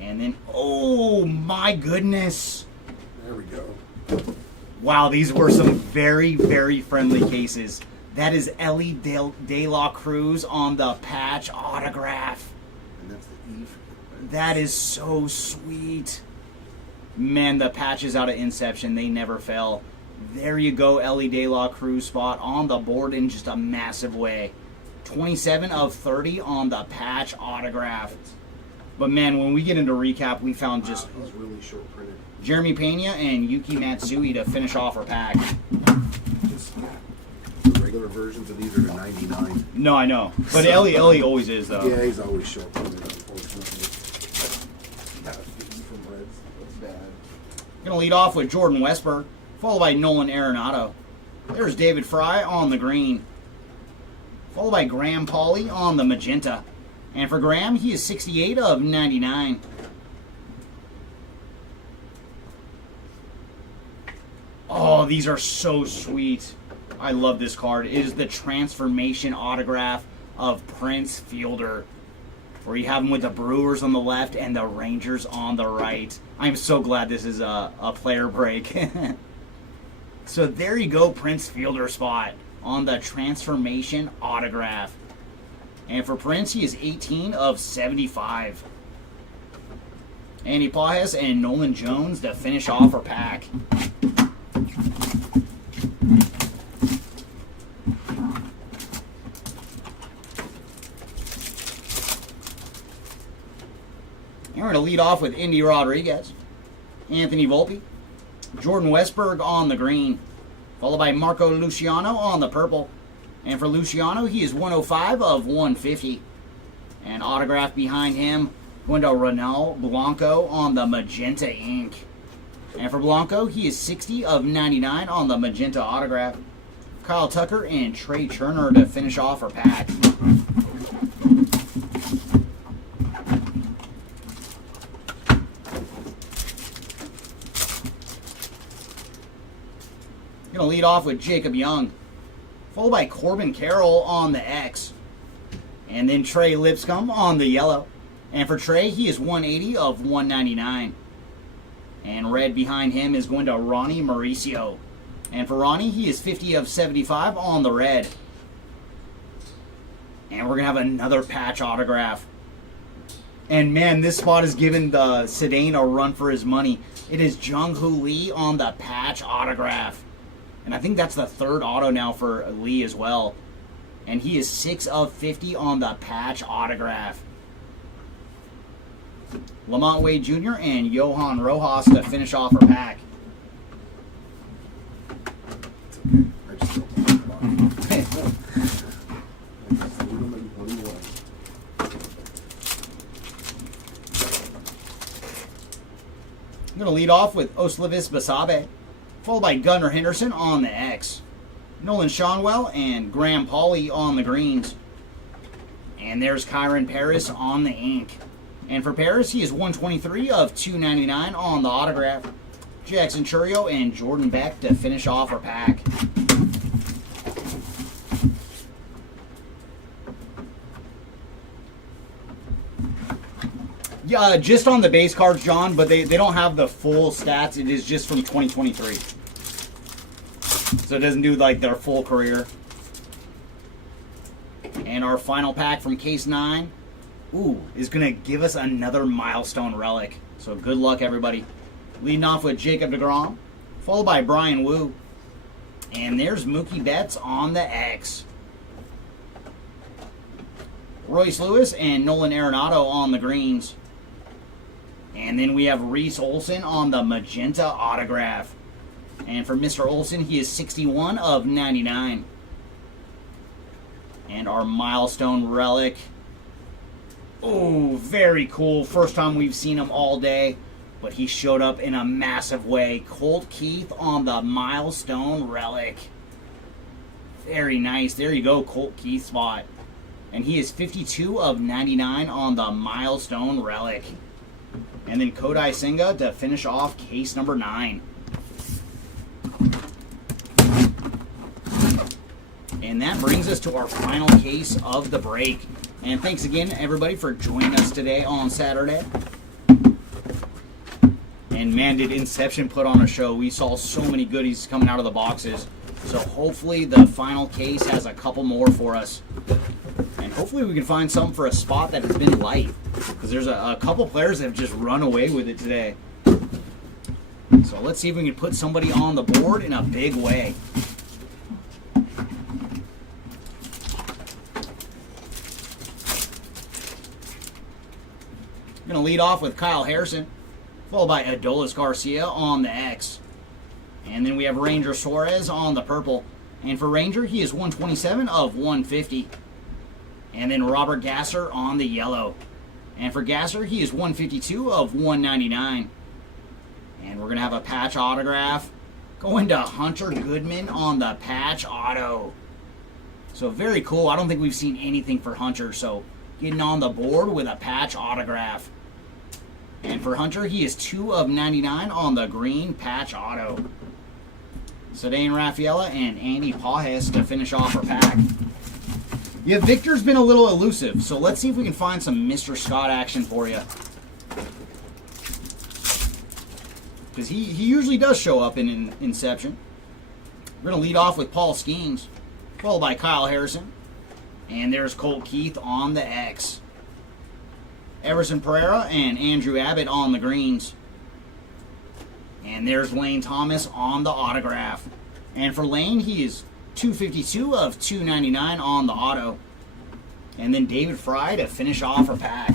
And then, oh my goodness. There we go. Wow, these were some very, very friendly cases. That is Ellie De La Cruz on the patch autograph. And that's the E. That is so sweet. Man, the patches out of Inception, they never fail. There you go, Ellie De La Cruz spot on the board in just a massive way. 27 of 30 on the patch autograph. But man, when we get into recap, we found just He's really short printed. Jeremy Pena and Yuki Matsui to finish off our pack. Just, the regular versions of these are to 99. No, I know. But Ellie always is, though. Yeah, he's always short printed, unfortunately. Yeah, he's from Reds. That's bad. Going to lead off with Jordan Westberg, followed by Nolan Arenado. There's David Fry on the green, followed by Graham Pauley on the magenta. And for Graham, he is 68 of 99. Oh, these are so sweet. I love this card. It is the transformation autograph of Prince Fielder, where you have him with the Brewers on the left and the Rangers on the right. I'm so glad this is a player break. So there you go, Prince Fielder spot on the transformation autograph. And for Prince, he is 18 of 75. Andy Pajes and Nolan Jones to finish off our pack. And we're going to lead off with Indy Rodriguez, Anthony Volpe, Jordan Westberg on the green, followed by Marco Luciano on the purple. And for Luciano, he is 105 of 150. And autograph behind him going to Ronel Blanco on the magenta ink. And for Blanco, he is 60 of 99 on the magenta autograph. Kyle Tucker and Trey Turner to finish off our pack. Going to lead off with Jacob Young, followed by Corbin Carroll on the X, and then Trey Lipscomb on the yellow. And for Trey, he is 180 of 199. And red behind him is going to Ronnie Mauricio. And for Ronnie, he is 50 of 75 on the red. And we're going to have another patch autograph. And man, this spot is giving the Sedane a run for his money. It is Jung-Hoo Lee on the patch autograph. And I think that's the third auto now for Lee as well. And he is 6 of 50 on the patch autograph. Lamont Wade Jr. and Johan Rojas to finish off our pack. I'm going to lead off with Oslevis Basabe, followed by Gunnar Henderson on the X, Nolan Shonwell and Graham Pauley on the greens. And there's Kyron Paris on the ink. And for Paris, he is 123 of 299 on the autograph. Jackson Churio and Jordan Beck to finish off our pack. Yeah, just on the base cards, John, but they don't have the full stats. It is just from 2023. So it doesn't do like their full career. And our final pack from Case 9, is going to give us another milestone relic. So good luck, everybody. Leading off with Jacob deGrom, followed by Brian Wu. And there's Mookie Betts on the X. Royce Lewis and Nolan Arenado on the greens. And then we have Reese Olson on the magenta autograph. And for Mr. Olson, he is 61 of 99. And our milestone relic. Oh, very cool. First time we've seen him all day, but he showed up in a massive way. Colt Keith on the milestone relic. Very nice. There you go, Colt Keith spot. And he is 52 of 99 on the milestone relic. And then Kodai Senga to finish off case number 9. And that brings us to our final case of the break. And thanks again, everybody, for joining us today on Saturday. And man, did Inception put on a show. We saw so many goodies coming out of the boxes. So hopefully the final case has a couple more for us. And hopefully we can find something for a spot that has been light. Because there's a couple players that have just run away with it today. So let's see if we can put somebody on the board in a big way. I'm going to lead off with Kyle Harrison, followed by Adolis Garcia on the X. And then we have Ranger Suarez on the purple. And for Ranger, he is 127 of 150. And then Robert Gasser on the yellow. And for Gasser, he is 152 of 199. And we're going to have a patch autograph going to Hunter Goodman on the patch auto. So very cool. I don't think we've seen anything for Hunter. So getting on the board with a patch autograph. And for Hunter, he is 2 of 99 on the green patch auto. Sedane Raffaella and Andy Pajes to finish off our pack. Yeah, Victor's been a little elusive, so let's see if we can find some Mr. Scott action for you. Because he usually does show up in Inception. We're going to lead off with Paul Skeens, followed by Kyle Harrison. And there's Colt Keith on the X. Everson Pereira and Andrew Abbott on the greens. And there's Lane Thomas on the autograph. And for Lane, he is 252 of 299 on the auto. And then David Fry to finish off our pack.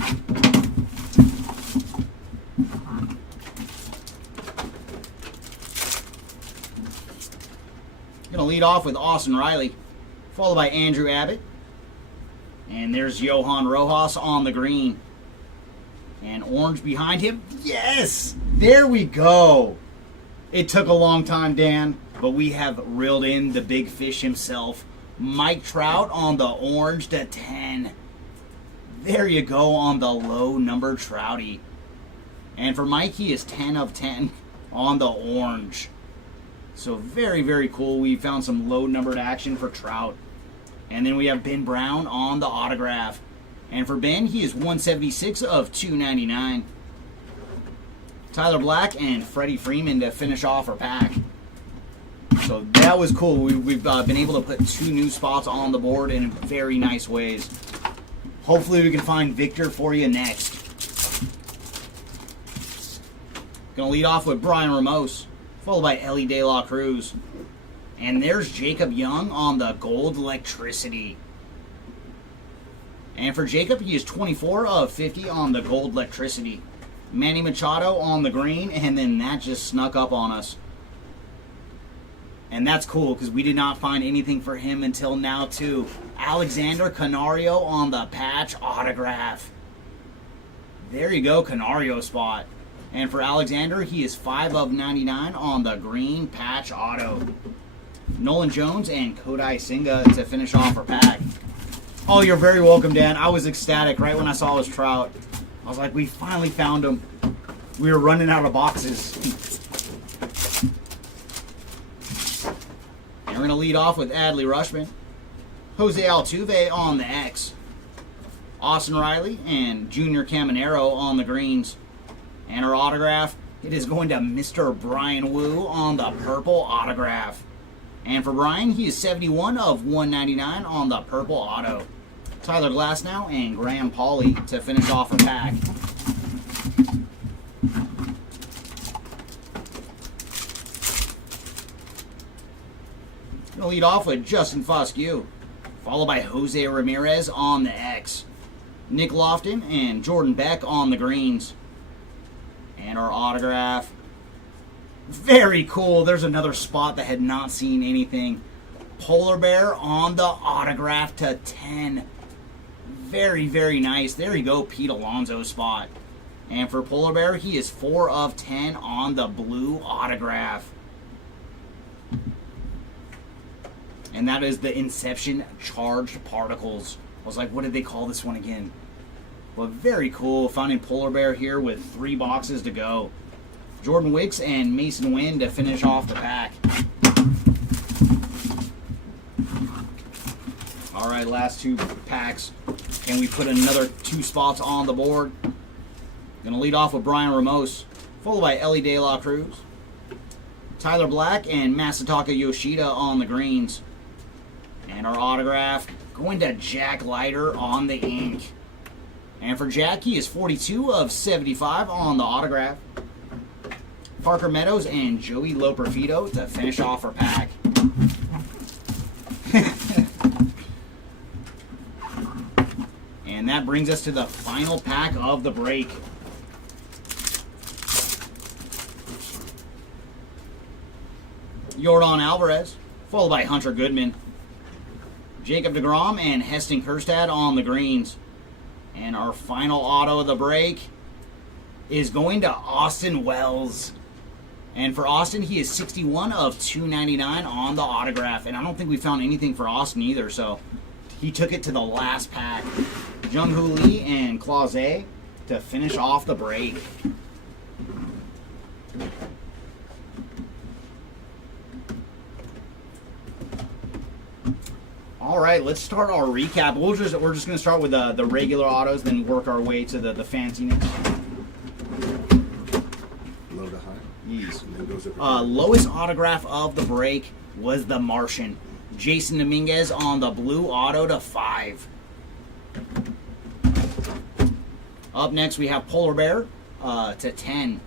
Going to lead off with Austin Riley, followed by Andrew Abbott. And there's Johan Rojas on the green. And orange behind him. Yes! There we go. It took a long time, Dan, but we have reeled in the big fish himself. Mike Trout on the orange to 10. There you go on the low number Trouty. And for Mike, he is 10 of 10 on the orange. So very, very cool. We found some low numbered action for Trout. And then we have Ben Brown on the autograph. And for Ben, he is 176 of 299. Tyler Black and Freddie Freeman to finish off our pack. So that was cool. We've been able to put 2 new spots on the board in very nice ways. Hopefully we can find Victor for you next. Going to lead off with Brian Ramos, followed by Ellie De La Cruz. And there's Jacob Young on the gold electricity. And for Jacob, he is 24 of 50 on the gold electricity. Manny Machado on the green, and then that just snuck up on us. And that's cool, because we did not find anything for him until now, too. Alexander Canario on the patch autograph. There you go, Canario spot. And for Alexander, he is 5 of 99 on the green patch auto. Nolan Jones and Kodai Senga to finish off our pack. Oh, you're very welcome, Dan. I was ecstatic right when I saw his Trout. I was like, we finally found him. We were running out of boxes. And we're going to lead off with Adley Rutschman, Jose Altuve on the X, Austin Riley and Junior Caminero on the greens. And our autograph, it is going to Mr. Brian Wu on the purple autograph. And for Brian, he is 71 of 199 on the purple auto. Tyler Glasnow and Graham Pauley to finish off a pack. Going to lead off with Justin Foscue, followed by Jose Ramirez on the X. Nick Lofton and Jordan Beck on the greens. And our autograph. Very cool. There's another spot that had not seen anything. Polar Bear on the autograph to 10. Very, very nice. There you go, Pete Alonso spot. And for Polar Bear, he is 4 of 10 on the blue autograph. And that is the Inception Charged Particles. I was like, what did they call this one again? Well, very cool. Finding Polar Bear here with 3 boxes to go. Jordan Wicks and Mason Wynn to finish off the pack. All right, last 2 packs. Can we put another 2 spots on the board? Going to lead off with Brian Ramos, followed by Ellie De La Cruz, Tyler Black and Masataka Yoshida on the greens. And our autograph going to Jack Leiter on the ink. And for Jack, he is 42 of 75 on the autograph. Parker Meadows and Joey Loperfido to finish off our pack. And that brings us to the final pack of the break. Yordan Alvarez, followed by Hunter Goodman. Jacob deGrom and Heston Kjerstad on the greens. And our final auto of the break is going to Austin Wells. And for Austin, he is 61 of 299 on the autograph. And I don't think we found anything for Austin either, so he took it to the last pack. Jung-Hoo Lee and Clause to finish off the break. All right, let's start our recap. We're just going to start with the regular autos, then work our way to the fanciness. Low to high. Yes. And then goes up Lowest autograph of the break was the Martian. Jason Dominguez on the blue auto to 5. Up next, we have Polar Bear to 10.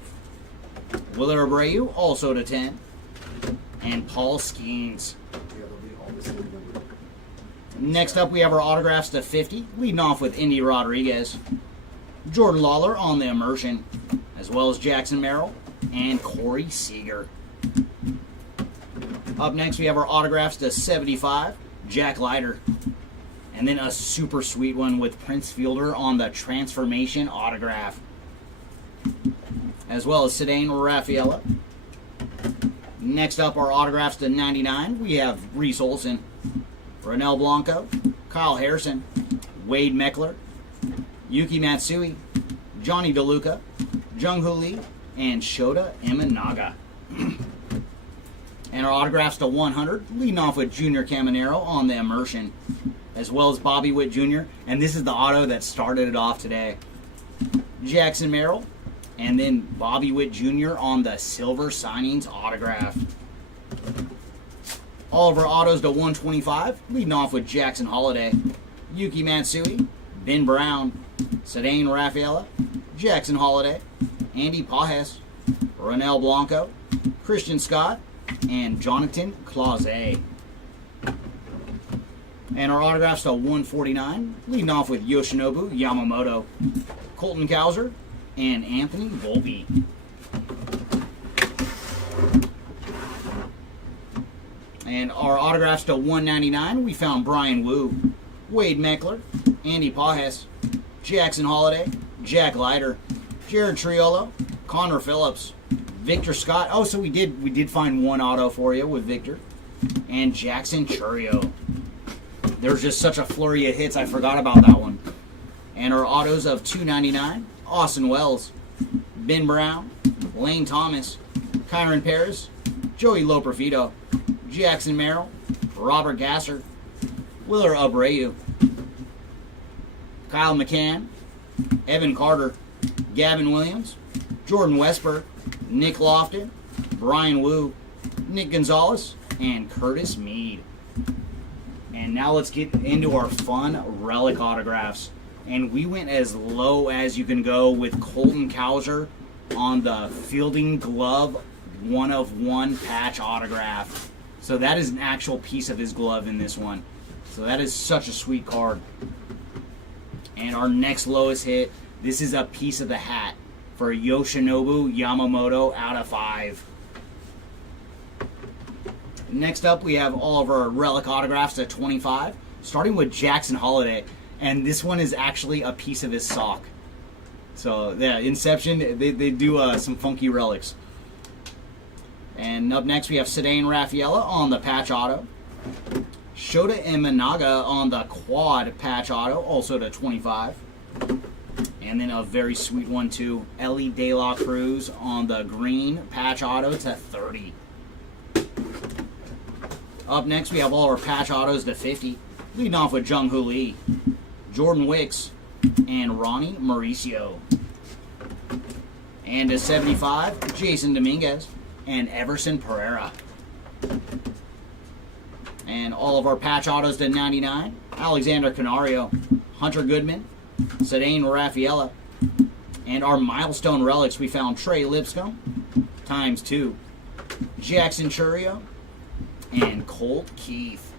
Willard Abreu also to 10. And Paul Skeens. Yeah, they'll be all the same number. Next up, we have our autographs to 50, leading off with Indy Rodriguez, Jordan Lawler on the Immersion, as well as Jackson Merrill and Corey Seager. Up next, we have our autographs to 75, Jack Leiter, and then a super sweet one with Prince Fielder on the Transformation autograph, as well as Cedane Rafaela. Next up, our autographs to 99, we have Reese Olson, Ronel Blanco, Kyle Harrison, Wade Meckler, Yuki Matsui, Johnny DeLuca, Jung-Hoo Lee, and Shota Imanaga. And our autographs to 100, leading off with Junior Caminero on the Immersion, as well as Bobby Witt Jr., and this is the auto that started it off today. Jackson Merrill, and then Bobby Witt Jr. on the Silver Signings autograph. All of our autos to 125, leading off with Jackson Holiday, Yuki Matsui, Ben Brown, Cedane Rafaela, Jackson Holiday, Andy Pajes, Ronel Blanco, Christian Scott, and Jonathan Clause. And our autographs to 149, leading off with Yoshinobu Yamamoto, Colton Cowser, and Anthony Volpe. And our autographs to 199, we found Brian Wu, Wade Meckler, Andy Pajes, Jackson Holiday, Jack Leiter, Jared Triolo, Connor Phillips, Victor Scott. Oh, so we did find one auto for you with Victor, and Jackson Churio. There's just such a flurry of hits, I forgot about that one. And our autos of 299, Austin Wells, Ben Brown, Lane Thomas, Kyron Paris, Joey Loperfido, Jackson Merrill, Robert Gasser, Willard Abreu, Kyle McCann, Evan Carter, Gavin Williams, Jordan Westberg, Nick Lofton, Brian Wu, Nick Gonzalez, and Curtis Mead. And now let's get into our fun relic autographs. And we went as low as you can go with Colton Cowser on the Fielding Glove 1/1 patch autograph. So that is an actual piece of his glove in this one. So that is such a sweet card. And our next lowest hit, this is a piece of the hat for Yoshinobu Yamamoto out of 5. Next up, we have all of our relic autographs at 25, starting with Jackson Holiday. And this one is actually a piece of his sock. So, yeah, Inception, they do some funky relics. And up next, we have Cedane Rafaela on the patch auto. Shota Imanaga on the quad patch auto, also to 25. And then a very sweet one, too. Ellie De La Cruz on the green patch auto to 30. Up next, we have all our patch autos to 50. Leading off with Jung-Hoo Lee, Jordan Wicks, and Ronnie Mauricio. And to 75, Jason Dominguez and Everson Pereira. And all of our patch autos to 99, Alexander Canario, Hunter Goodman, Cedane Rafaela. And our milestone relics, we found Trey Lipscomb, ×2, Jackson Churio, and Colt Keith.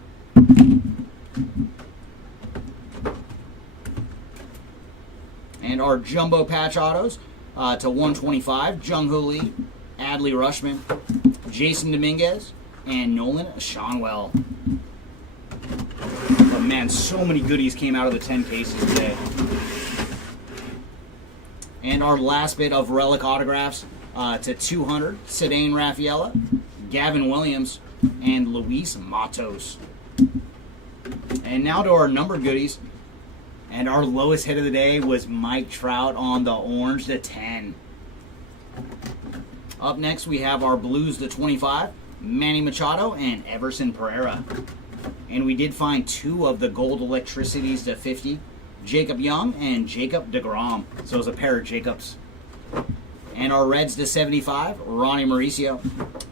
And our jumbo patch autos to 125, Jung-Hoo Lee, Adley Rushman, Jason Dominguez, and Nolan Shonwell. But man, so many goodies came out of the 10 cases today. And our last bit of relic autographs, to 200, Sedane Raffaella, Gavin Williams, and Luis Matos. And now to our number goodies. And our lowest hit of the day was Mike Trout on the orange to 10. Up next, we have our blues to 25, Manny Machado and Everson Pereira. And we did find 2 of the gold electricities to 50, Jacob Young and Jacob deGrom. So it was a pair of Jacobs. And our reds to 75, Ronnie Mauricio,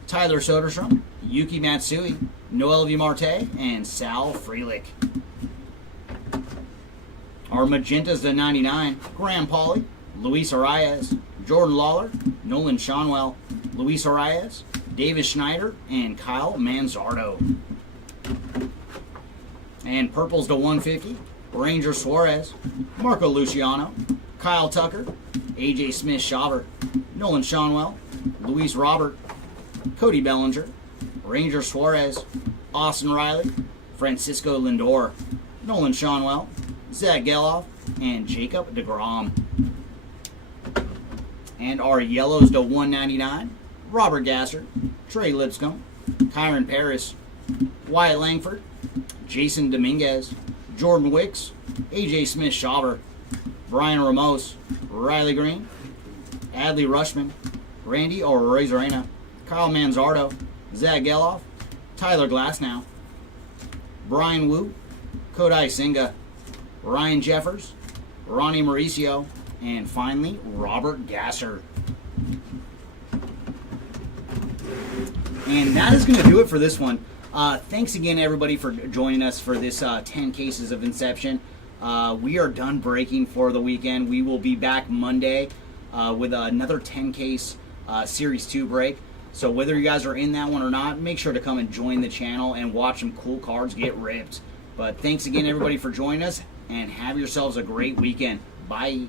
Tyler Soderstrom, Yuki Matsui, Noel V. Marte, and Sal Frelick. Our magentas to 99, Graham Pauley, Luis Arias, Jordan Lawler, Nolan Shonwell, Luis Arias, Davis Schneider, and Kyle Manzardo. And purples to 150, Ranger Suarez, Marco Luciano, Kyle Tucker, AJ Smith-Shawver, Nolan Shonwell, Luis Robert, Cody Bellinger, Ranger Suarez, Austin Riley, Francisco Lindor, Nolan Shonwell, Zach Geloff, and Jacob deGrom. And our yellows to 199, Robert Gasser, Trey Lipscomb, Kyron Paris, Wyatt Langford, Jason Dominguez, Jordan Wicks, AJ Smith-Shawver, Brian Ramos, Riley Green, Adley Rushman, Randy Arozarena, Kyle Manzardo, Zach Geloff, Tyler Glasnow, Brian Wu, Kodai Senga, Ryan Jeffers, Ronnie Mauricio, and finally, Robert Gasser. And that is going to do it for this one. Thanks again, everybody, for joining us for this 10 cases of Inception. We are done breaking for the weekend. We will be back Monday with another 10-case Series 2 break. So whether you guys are in that one or not, make sure to come and join the channel and watch some cool cards get ripped. But thanks again, everybody, for joining us, and have yourselves a great weekend. Bye.